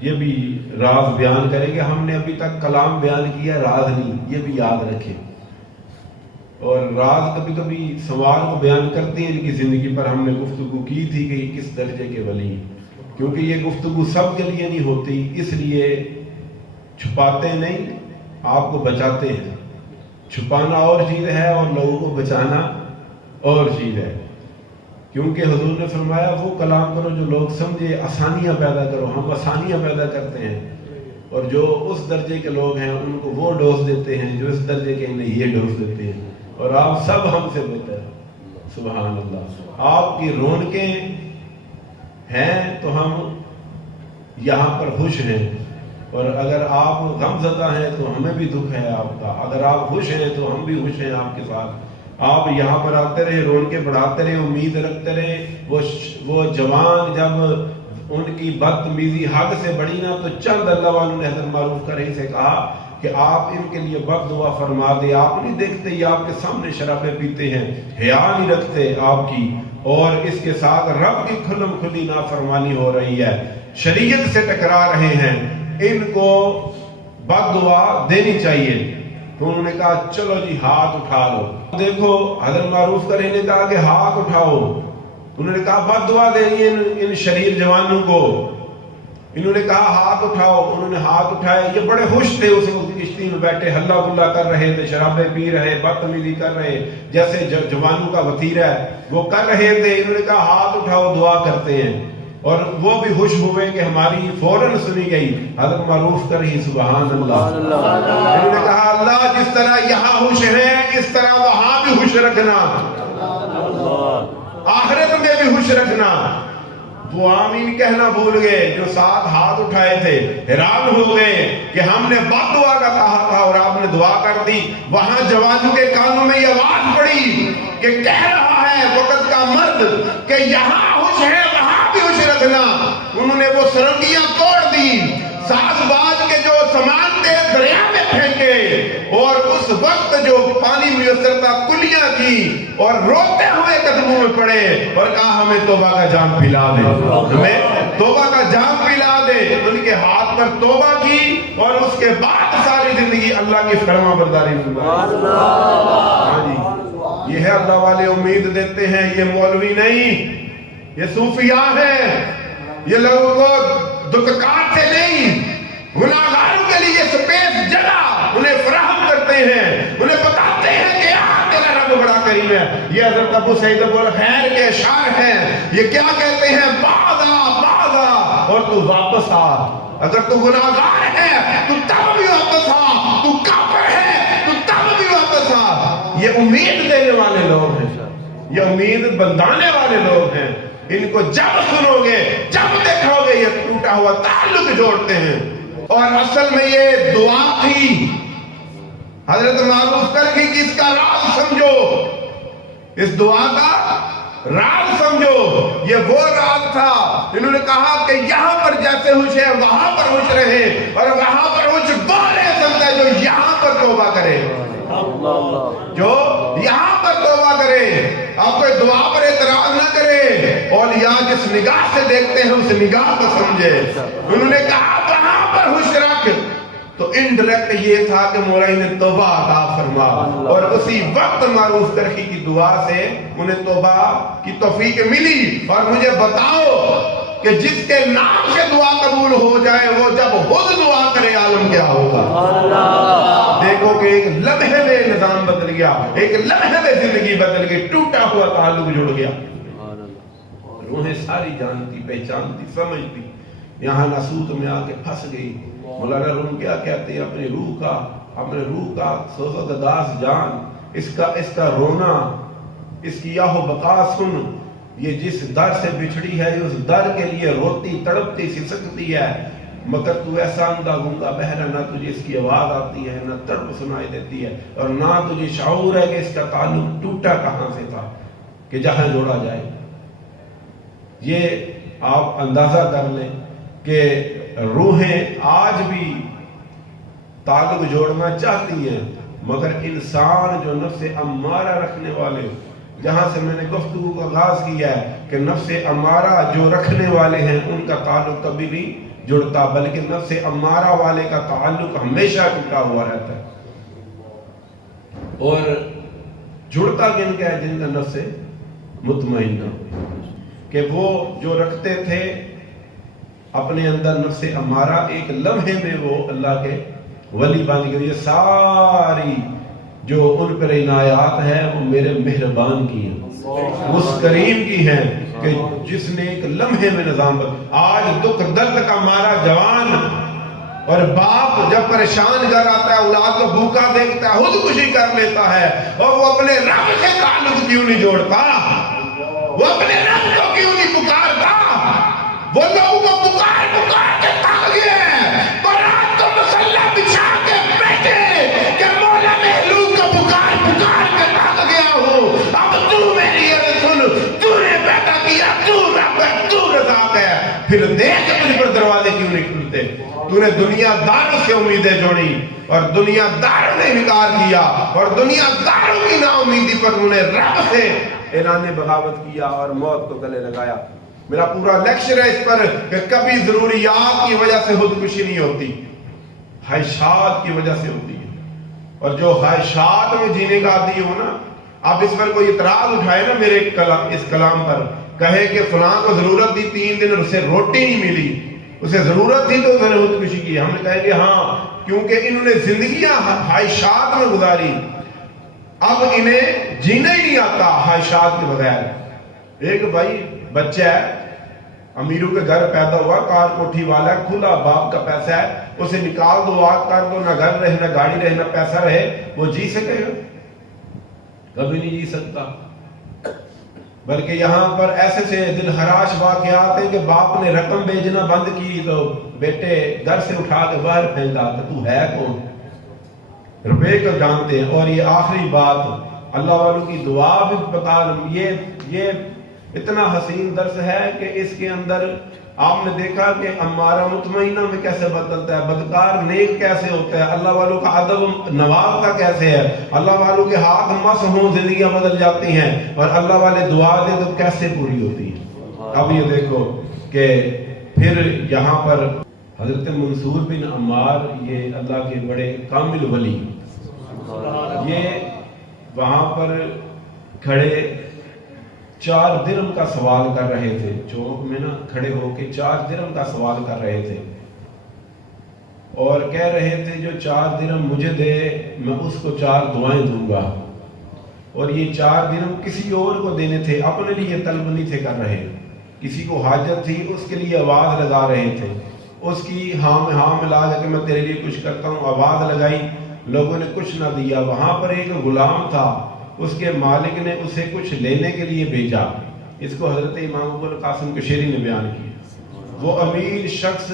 یہ بھی راز بیان کریں گے۔ ہم نے ابھی تک کلام بیان کیا، راز نہیں، یہ بھی یاد رکھیں۔ اور راز کبھی کبھی سوال کو بیان کرتے ہیں، ان کی زندگی پر ہم نے گفتگو کی تھی کہ یہ کس درجے کے ولی ہیں، کیونکہ یہ گفتگو سب کے لیے نہیں ہوتی، اس لیے چھپاتے نہیں، آپ کو بچاتے ہیں۔ چھپانا اور چیز ہے اور لوگوں کو بچانا اور چیز ہے، کیونکہ حضور نے فرمایا وہ کلام کرو جو لوگ سمجھے، آسانیاں پیدا کرو۔ ہم آسانیاں پیدا کرتے ہیں، اور جو اس درجے کے لوگ ہیں ان کو وہ ڈوز دیتے ہیں، جو اس درجے کے انہیں یہ ڈوز دیتے ہیں، اور آپ سب ہم سے بہتر ہیں۔ سبحان اللہ۔ آپ کی رونقیں ہیں تو ہم یہاں پر خوش ہیں، اور اگر آپ غم زدہ ہیں تو ہمیں بھی دکھ ہے آپ کا، اگر آپ خوش ہیں تو ہم بھی خوش ہیں آپ کے ساتھ۔ آپ یہاں پر آتے رہے، رونقیں بڑھاتے رہے، امید رکھتے رہے۔ وہ جوان جب ان کی بدتمیزی حد سے بڑھی نا، تو چند اللہ والوں نے حضرت معروف کریم سے کہا کہ آپ ان کے لیے بد دعا فرما دے۔ آپ نہیں دیکھتے یہ آپ کے سامنے شرابیں پیتے ہیں، حیا نہیں رکھتے آپ کی، اور اس کے ساتھ رب کی کھلم کھلی نافرمانی ہو رہی ہے، شریعت سے ٹکرا رہے ہیں، ان کو بد دعا دینی چاہیے۔ تو انہوں نے کہا چلو جی ہاتھ اٹھا لو۔ دیکھو حضرت معروف کریم نے کہا کہ ہاتھ اٹھاؤ، انہوں نے کہا بد دعا دینی ہے ان شریر جوانوں کو۔ انہوں نے کہا ہاتھ اٹھاؤ، انہوں نے ہاتھ اٹھائے۔ یہ بڑے خوش تھے، اس وقت کشتی میں بیٹھے ہلا گلا کر رہے تھے، شرابیں پی رہے، بدتمیزی کر رہے، جیسے جوانوں کا وتیرہ ہے وہ کر رہے تھے۔ انہوں نے کہا ہاتھ اٹھاؤ، دعا کرتے ہیں، اور وہ بھی خوش ہوئے کہ ہماری فوراً سنی گئی۔ حضرت معروف کر ہی سبحان اللہ۔ انہوں نے کہا اللہ جس طرح یہاں خوش ہیں اس طرح وہاں بھی خوش رکھنا، آخرت میں بھی خوش رکھنا۔ وہ آمین کہنا بھول گئے، جو ساتھ ہاتھ اٹھائے تھے حیران ہو گئے کہ ہم نے بد دعا کا کہا تھا اور آپ نے دعا کر دی۔ وہاں جوانوں کے کانوں میں یہ آواز پڑی کہ کہہ رہا ہے وقت کا مرد کہ یہاں خوش ہے وہاں بھی خوش رکھنا۔ انہوں نے وہ سرنگیاں توڑ دی، ساز باز کے جو سامان تھے دریا میں پھینکے، اور اس وقت جو پانی میسر تھا کلیاں کی، اور روتے ہوئے قدموں میں پڑے اور کہا ہمیں توبہ کا جام پلا دے، ہمیں توبہ کا جام پلا دے۔ ان کے ہاتھ پر توبہ کی، اور اس کے بعد ساری زندگی اللہ کی فرما برداری میں گزاری۔ ہاں جی، یہ ہے اللہ والے امید دیتے ہیں، یہ مولوی نہیں، یہ صوفیاء ہیں، یہ لوگوں کو دککات سے نہیں، گناہگاروں کے لیے سپیس جگہ انہیں فراہم کرتے ہیں، انہیں بتاتے ہیں کہ یہاں تیرا رب بڑا کریم ہے۔ یہ حضرت ابو سعید ابو الخیر کے اشعار ہیں، یہ کیا کہتے ہیں؟ بعد آ اور تو واپس آ۔ اگر تو گناہگار ہے تو تب بھی واپس آ، تو کافر ہے تو تب بھی واپس آ۔ یہ امید دینے والے لوگ ہیں، یہ امید بندانے والے لوگ ہیں۔ ان کو جب سنو گے، جب دیکھو گے، یہ ٹوٹا ہوا تعلق جوڑتے ہیں۔ اور اصل میں یہ دعا تھی حضرت معروف کرکی کی، اس کا راز سمجھو، اس دعا کا راز سمجھو۔ یہ وہ راز تھا، انہوں نے کہا کہ یہاں پر جیسے خوش ہے وہاں پر خوش رہے، اور وہاں پر خوش وہ رہ سکتا ہے جو یہاں پر توبہ کرے، جو یہاں پر توبہ کرے۔ آپ کوئی دعا پر اعتراض نہ کرے، اور یہاں جس نگاہ سے دیکھتے ہیں اس نگاہ کو سمجھے۔ انہوں نے کہا وہاں پر خوش رکھ، تو انڈائریکٹ یہ تھا کہ مولا نے توبہ عطا فرما، اور اسی وقت معروف کرکی کی دعا سے انہیں توبہ کی توفیق ملی۔ اور مجھے بتاؤ کہ جس کے نام سے دعا قبول ہو جائے، وہ جب خود دعا کرے عالم کیا ہوگا۔ دیکھو کہ ایک لمحے میں نظام بدل گیا، ایک لمحے میں زندگی بدل گئی، ٹوٹا ہوا تعلق جڑ گیا۔ روحیں ساری جانتی، پہچانتی، سمجھتی، یہاں ناسوت میں آ کے پھنس گئی۔ مولانا روم کیا کہتے ہیں؟ اپنی روح کا سوزد داس جان، اس کا رونا، اس کی یاہو بقا سن، یہ جس در سے بچھڑی ہے اس در کے لیے روتی تڑپتی سسکتی ہے، مگر تو ایسا اندھا گنگا بہرا، نہ تجھے اس کی آواز آتی ہے، نہ تڑپ سنائی دیتی ہے، اور نہ تجھے شعور ہے کہ اس کا تعلق ٹوٹا کہاں سے تھا کہ جہاں جوڑا جائے۔ یہ آپ اندازہ کر لیں کہ روحیں آج بھی تعلق جوڑنا چاہتی ہیں، مگر انسان جو نفس امارہ رکھنے والے، جہاں سے میں نے گفتگو کا آغاز کیا ہے کہ نفس امارہ جو رکھنے والے ہیں ان کا تعلق کبھی نہیں جڑتا، بلکہ نفس امارہ والے کا تعلق ہمیشہ ٹوٹا ہوا رہتا ہے۔ اور جڑتا کن کا ہے؟ جن کا نفس مطمئنہ، کہ وہ جو رکھتے تھے اپنے اندر نفس امارہ، ایک لمحے میں وہ اللہ کے ولی بن گئے۔ یہ ساری جو ان پر عنایات ہیں وہ میرے مہربان کی ہیں، اس کریم کی ہیں کہ جس نے ایک لمحے میں نظام آج دکھ درد کا مارا جوان اور باپ جب پریشان کر آتا ہے، اولاد کو بھوکا دیکھتا ہے، خودکشی کر لیتا ہے، اور وہ اپنے رب سے تعلق کیوں نہیں جوڑتا؟ وہ اپنے رب کو کیوں نہیں پکارتا؟ وہ لوگوں کو پکار کے تھک گئے، برات کو مسلح بچھا کے بیٹھے کہ مولا محلوک کو پکار کے تھک گیا ہوں، اب تو میری عرض سن، تو نے پیدا کیا، تو رب ہے، تو رزاق ہے، پھر دیکھ تجھ پر دروازے کیوں نہیں کھلتے؟ تو نے دنیا داروں سے امیدیں جوڑی اور دنیا داروں نے انکار کیا، اور دنیا داروں کی نا امیدی پر انہوں نے رب سے اعلان بغاوت کیا اور موت کو گلے لگایا۔ میرا پورا لیکچر ہے اس پر کہ کبھی ضروریات کی وجہ سے خودکشی نہیں ہوتی، خواہشات کی وجہ سے ہوتی ہے، اور جو خواہشات میں جینے کا عادی ہو نا، آپ اس پر کوئی اعتراض اٹھائے نا میرے اس کلام پر، کہے کہ فلاں کو ضرورت تھی 3 دن اسے روٹی نہیں ملی، اسے ضرورت تھی تو اس نے خودکشی کی، ہم نے کہا کہ ہاں، کیونکہ انہوں نے زندگیاں خواہشات میں گزاری، اب انہیں جینا ہی نہیں آتا خواہشات کے بغیر۔ ایک بھائی بچہ ہے، امیروں کے گھر پیدا ہوا، کار کوٹھی والا ہے، کھلا باپ کا پیسہ ہے، اسے نکال دو، آگ کر دو، نہ گھر رہے نہ گاڑی رہے نہ پیسہ رہے، وہ جی سکے گا؟ کبھی نہیں جی سکتا۔ بلکہ یہاں پر ایسے سے دل خراش واقعات ہیں کہ باپ نے رقم بھیجنا بند کی تو بیٹے گھر سے اٹھا کے باہر پھینکا کہ تو ہے کون؟ روپے کو جانتے ہیں۔ اور یہ آخری بات اللہ والوں کی دعا بھی بتا رہا، یہ اتنا حسین درس ہے کہ اس کے اندر آپ نے دیکھا کہ امارہ مطمئنہ میں کیسے بدلتا ہے، بدکار نیک کیسے ہوتا ہے، اللہ والوں کا ادب نوازتا کیسے ہے، اللہ والوں کے ہاتھ مس ہوں زندگیاں بدل جاتی ہیں، اور اللہ والے دعا دیں تو کیسے پوری ہوتی ہے۔ اب یہ دیکھو کہ پھر یہاں پر حضرت منصور بن عمار، یہ اللہ کے بڑے کامل ولی، یہ وہاں پر کھڑے 4 درہم کا سوال کر رہے تھے، چوک میں نا کھڑے ہو کے 4 درہم کا سوال کر رہے تھے، اور کہہ رہے تھے جو 4 درہم مجھے دے میں اس کو 4 دعائیں دوں گا، اور یہ 4 درہم کسی اور کو دینے تھے، اپنے لیے طلب نہیں تھے کر رہے، کسی کو حاجت تھی اس کے لیے آواز لگا رہے تھے، اس کی ہاں میں ہاں ملا کے میں تیرے لیے کچھ کرتا ہوں، آواز لگائی، لوگوں نے کچھ نہ دیا۔ وہاں پر ایک غلام تھا، اس کے مالک نے اسے کچھ لینے کے لیے بھیجا، اس کو حضرت امام ابو القاسم کشیری نے بیان کیا۔ وہ امیر شخص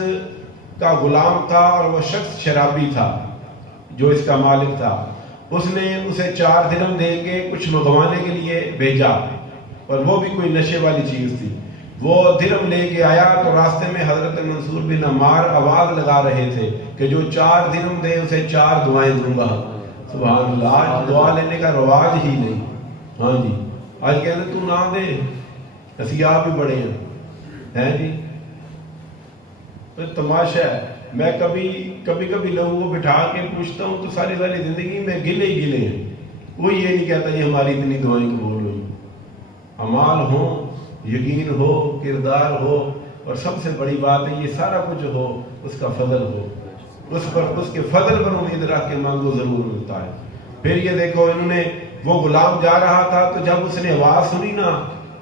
کا غلام تھا اور وہ شخص شرابی تھا جو اس کا مالک تھا، اس نے اسے 4 درہم دے کے کچھ منگوانے کے لیے بھیجا، اور وہ بھی کوئی نشے والی چیز تھی۔ وہ درہم لے کے آیا تو راستے میں حضرت منصور بن عمار آواز لگا رہے تھے کہ جو 4 درہم دے اسے 4 دعائیں دوں گا۔ سبحان اللہ، آج دعا لینے کا رواج ہی نہیں۔ ہاں جی، آج کہتے ہیں تو نہ دے، اسیاء بھی بڑے ہیں جی۔ تو تماشا ہے، میں کبھی لوگوں کو بٹھا کے پوچھتا ہوں تو ساری زندگی میں گلے ہی گلے ہیں، کوئی یہ نہیں کہتا یہ ہماری اتنی دعائیں قبول ہوئی۔ اعمال ہوں، یقین ہو، کردار ہو، اور سب سے بڑی بات ہے یہ سارا کچھ ہو، اس کا فضل ہو، اس کے فضل پر امید رکھ کے مانگو ضرور ملتا ہے۔ پھر یہ دیکھو انہوں نے، وہ غلام جا رہا تھا تو جب اس نے آواز سنی نا،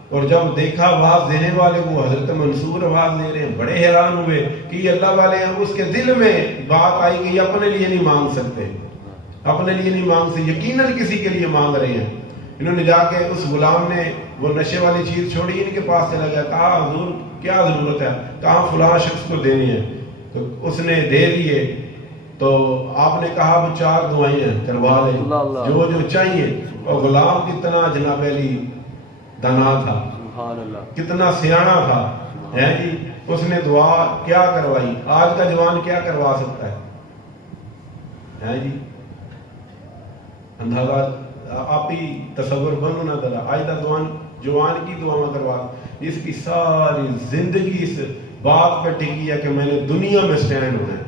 اور جب دیکھا آواز دینے والے کو حضرت منصور آواز دے رہے ہیں، بڑے حیران ہوئے کہ یہ اللہ والے ہیں۔ اس کے دل میں بات آئی کہ یہ اپنے لیے نہیں مانگ سکتے، اپنے لیے نہیں مانگ سکتے، یقیناً کسی کے لیے مانگ رہے ہیں۔ انہوں نے جا کے اس غلام نے وہ نشے والی چیز چھوڑی، ان کے پاس چلا گیا، کہا حضور کیا ضرورت ہے؟ کہا فلاں شخص کو دینی ہے، تو اس نے دے دیے۔ تو آپ نے کہا وہ 4 دعائیں ہیں، کروا لیں جو چاہیے۔ اور غلام کتنا جناب علی دانا تھا، کتنا سیانا تھا ہے جی، اس نے دعا کیا کروائی. آج کا جوان کیا کروا سکتا ہے جی؟ اندازہ آپ ہی تصور بنو نہ ذرا. آج کا جوان کی دعا کروا، اس کی ساری زندگی اس بات پہ ٹکی ہے کہ میں نے دنیا میں سٹینڈ ہونا ہے.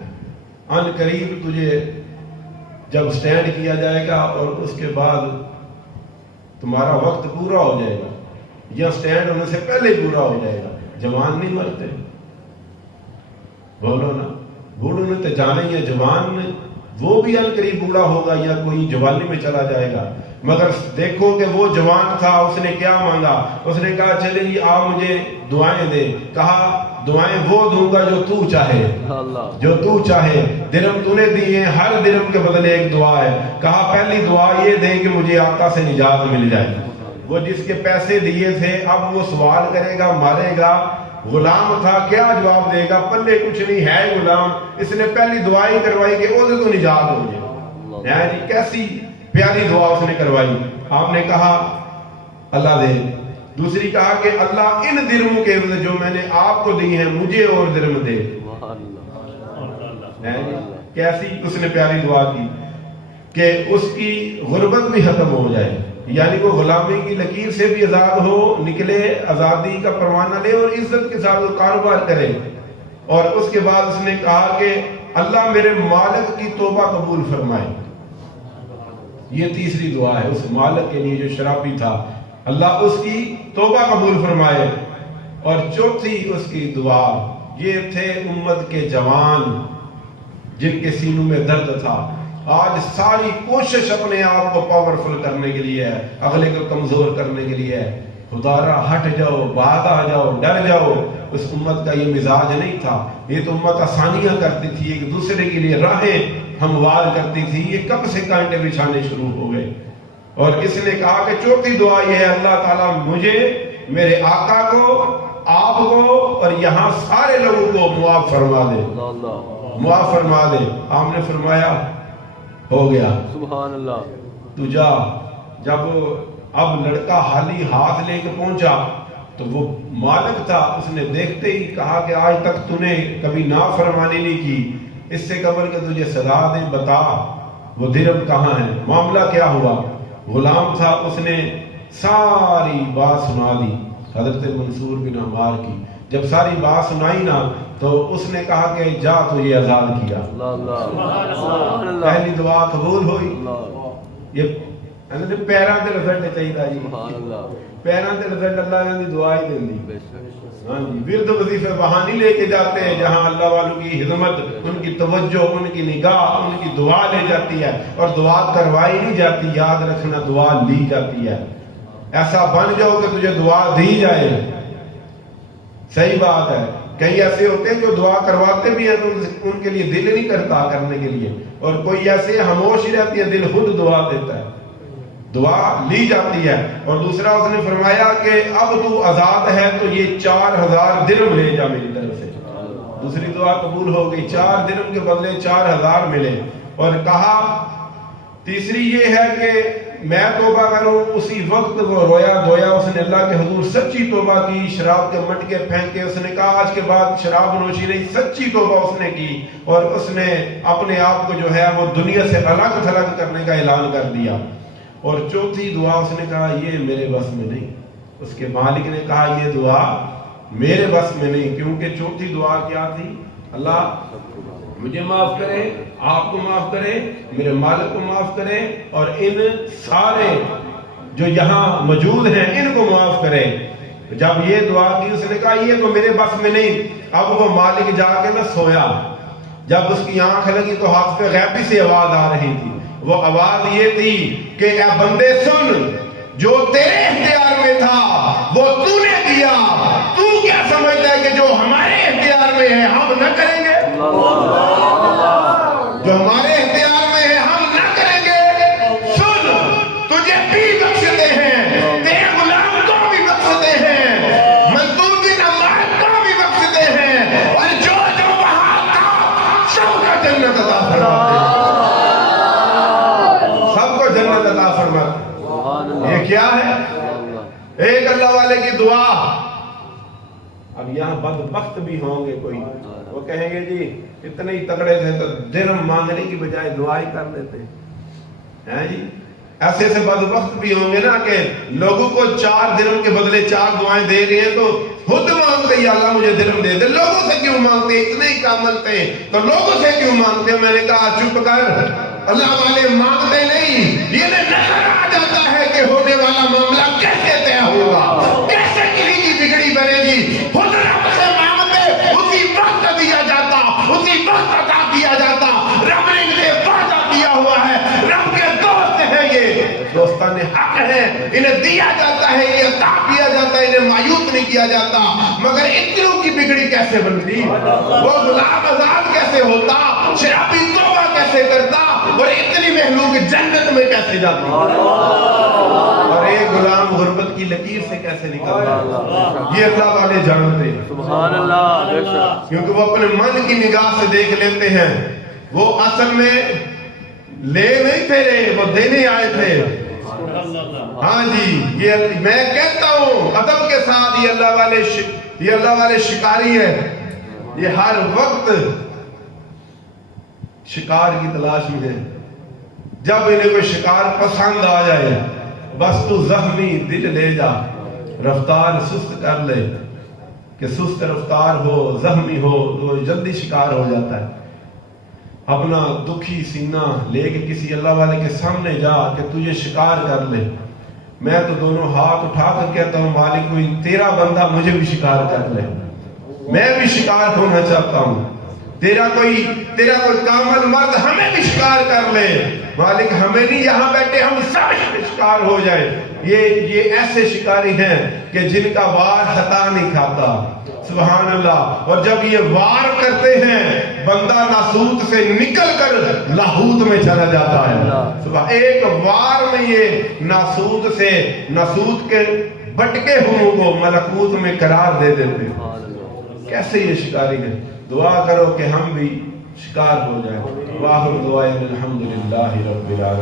ان قریب تجھے جب سٹینڈ کیا جائے گا اور اس کے بعد تمہارا وقت پورا ہو جائے گا، یا سٹینڈ ہونے سے پہلے پورا ہو جائے گا. جوان نہیں مرتے، بولو نا. بوڑھوں نے تو جانا ہی ہے، جوان وہ بھی ان قریب بوڑھا ہوگا یا کوئی جوانی میں چلا جائے گا. مگر دیکھو کہ وہ جوان تھا، اس نے کیا مانگا؟ اس نے کہا چلے جی آپ مجھے دعائیں دے. کہا دعائیں وہ دوں گا جو تو چاہے، جو تو چاہے. درم تو نے دیے، ہر درم کے بدلے ایک دعا ہے. کہا پہلی دعا یہ دے کہ مجھے آقا سے نجات مل جائے. وہ جس کے پیسے دیے تھے اب وہ سوال کرے گا، مارے گا. غلام تھا، کیا جواب دے گا؟ پلے کچھ نہیں ہے غلام. اس نے پہلی دعائیں کروائی کہ وہ تو نجات ہو جائے. جی کیسی پیاری دعا اس نے کروائی. آپ نے کہا اللہ دے. دوسری کہا کہ اللہ ان درموں کے جو میں نے آپ کو دی ہیں مجھے اور درم دے. کیسی اس نے پیاری دعا کی کہ اس کی غربت بھی ختم ہو جائے، یعنی وہ غلامی کی لکیر سے بھی آزاد ہو، نکلے، آزادی کا پروانہ لے اور عزت کے ساتھ وہ کاروبار کرے. اور اس کے بعد اس نے کہا کہ اللہ میرے مالک کی توبہ قبول فرمائے. یہ تیسری دعا ہے اس مالک کے لیے جو شرابی تھا، اللہ اس کی توبہ قبول فرمائے. اور چوتھی اس کی دعا یہ تھے امت کے جوان جن کے سینوں میں درد تھا. آج ساری کوشش اپنے آپ کو پاورفل کرنے کے لیے ہے، اگلے کو کمزور کرنے کے لیے ہے. خدا را ہٹ جاؤ، بعد آ جاؤ، ڈر جاؤ. اس امت کا یہ مزاج نہیں تھا. یہ تو امت آسانیاں کرتی تھی، ایک دوسرے کے لیے راہیں ہموار کرتی تھی. یہ کب سے کانٹے بچھانے شروع ہو گئے. اور اس نے کہا کہ چوتھی دعا یہ ہے اللہ تعالیٰ مجھے، میرے آقا کو، آپ کو اور یہاں سارے لوگوں کو معاف فرما دے، معاف فرما دے. آپ نے فرمایا ہو گیا، سبحان اللہ. تو جا. جب اب لڑکا حالی ہاتھ لے کے پہنچا تو وہ مالک تھا، اس نے دیکھتے ہی کہا کہ آج تک تو نے کبھی نافرمانی نہیں کی، اس سے قبل کہ تجھے سزا دیں بتا وہ درم کہاں ہے، معاملہ کیا ہوا. غلام تھا، اس نے ساری بات سنا دی حضرت منصور بن عمار کی. جب ساری بات سنائی نا تو اس نے کہا کہ جا تجھے آزاد کیا. پہلی دعا قبول ہوئی. یہ پیراں تے رزلٹ چاہیے جی، پیراں تے رزلٹ اللہ نے دعا ہی دیندی. ہاں جی، ورد وظیفے وہاں نہیں لے کے جاتے ہیں جہاں اللہ والوں کی خدمت، ان کی توجہ، ان کی نگاہ، ان کی دعا لے جاتی ہے. اور دعا کروائی نہیں جاتی، یاد رکھنا دعا لی جاتی ہے. ایسا بن جاؤ کہ تجھے دعا دی جائے. صحیح بات ہے. کئی ایسے ہوتے ہیں جو دعا کرواتے بھی ہیں تو ان کے لیے دل نہیں کرتا کرنے کے لیے، اور کوئی ایسے خاموش ہی رہتی ہے، دل خود دعا دیتا ہے، دعا لی جاتی ہے. اور دوسرا اس نے فرمایا کہ اب تو آزاد ہے تو یہ 4000 درم لے جا میری طرف سے. دوسری دعا قبول ہو گئی، 4 درم کے بدلے 4000 ملے. اور کہا تیسری یہ ہے کہ میں توبہ کروں. اسی وقت وہ رویا دھویا، اس نے اللہ کے حضور سچی توبہ کی، شراب کے مٹکے پھینک کے اس نے کہا آج کے بعد شراب نوشی نہیں. سچی توبہ اس نے کی اور اس نے اپنے آپ کو جو ہے وہ دنیا سے الگ تھلگ کرنے کا اعلان کر دیا. اور چوتھی دعا اس نے کہا یہ میرے بس میں نہیں. اس کے مالک نے کہا یہ دعا میرے بس میں نہیں، کیونکہ چوتھی دعا کیا تھی؟ اللہ مجھے معاف کرے، آپ کو معاف کرے، میرے مالک کو معاف کرے، اور ان سارے جو یہاں موجود ہیں ان کو معاف کرے. جب یہ دعا کی اس نے کہا یہ تو میرے بس میں نہیں. اب وہ مالک جا کے نہ سویا. جب اس کی آنکھ لگی تو ہاتھ پہ غیبی سے آواز آ رہی تھی. وہ آواز یہ تھی کہ اے بندے سن، جو تیرے اختیار میں تھا وہ تو نے دیا. تو کیا سمجھتا ہے کہ جو ہمارے اختیار میں ہے ہم نہ کریں گے؟ جو ہمارے اختیار میں ہے ہم نہ کریں گے. سن، تجھے بھی بخشتے ہیں، تیرے غلام کو بھی بخشتے ہیں، منصور بن عمار کو بھی بخشتے ہیں، اور جو جو وہاں تھا سب کو جنت عطا فرماتے ہیں. سب کو جنت عطا فرماتے ہیں. یہ کیا ہے؟ ایک اللہ والے کی دعا. اب یہاں بدبخت بھی ہوں گے کوئی، وہ کہیں گے جی اتنے ہی تگڑے تھے تو درہم مانگنے کی بجائے دعا ہی کر دیتے ہیں جی. ایسے ایسے بدبخت بھی ہوں گے نا کہ لوگوں کو 4 درہم کے بدلے 4 دعائیں دے رہے ہیں تو خود مانگتے یا اللہ مجھے درہم دے دے. لوگوں سے کیوں مانگتے؟ اتنے ہی کامل تھے تو لوگوں سے کیوں مانگتے؟ میں نے کہا چپ کر، اللہ والے مانگتے نہیں. یہ نظر آ جاتا ہے کہ ہونے والا معاملہ کیسے طے ہوگا، کیسے کسی کی بگڑی بنے گی. خود رب سے مانگتے، اسی وقت دیا جاتا، اسی وقت عطا کیا جاتا. رب نے انہیں وعدہ کیا ہوا ہے، رب کے دوست ہیں، یہ دوستان حق ہیں، انہیں دیا جاتا ہے، انہیں عطا کیا جاتا ہے، انہیں مایوس نہیں کیا جاتا. مگر اتنوں کی بگڑی کیسے بنتی، وہ غلام آزاد کیسے ہوتا، شرابی توبہ کیسے کرتا، اور اتنی محلوق جنت میں کیسے جاتا، اور ایک غلام غربت کی لکیر سے کیسے نکلتا. یہ اللہ والے جانتے ہیں، سبحان اللہ، کیونکہ وہ اپنے من کی نگاہ سے دیکھ لیتے ہیں. وہ اصل میں لے نہیں تھے رہے، وہ دینے آئے تھے. ہاں جی، یہ میں کہتا ہوں ادب کے ساتھ، یہ اللہ والے شکاری ہے. یہ ہر وقت شکار کی تلاش میں ہے. جب انہیں کوئی شکار پسند آ جائے، بس تو زخمی دل لے جا، رفتار سست کر لے، کہ سست رفتار ہو، زخمی ہو تو جلدی شکار ہو جاتا ہے. اپنا دکھی سینہ لے کے کسی اللہ والے کے سامنے جا کہ تجھے شکار کر لے. میں تو دونوں ہاتھ اٹھا کر کہتا ہوں مالک کوئی تیرا بندہ مجھے بھی شکار کر لے، میں بھی شکار ہونا چاہتا ہوں. تیرا کوئی کامل مرد ہمیں بھی شکار کر لے. مالک ہمیں نہیں، یہاں بیٹھے ہم سب شکار ہو جائے. یہ ایسے شکاری ہیں کہ جن کا وار خطا نہیں کھاتا. سبحان اللہ. اور جب یہ وار کرتے ہیں بندہ ناسوت سے نکل کر لاہوت میں چلا جاتا ہے. ایک وار میں یہ ناسوت کے بٹکے ہوں کو ملکوت میں قرار دے دیتے. کیسے یہ شکاری ہے. دعا کرو کہ ہم بھی شکار ہو جائیں. واخر دعائیں الحمدللہ رب العالمین.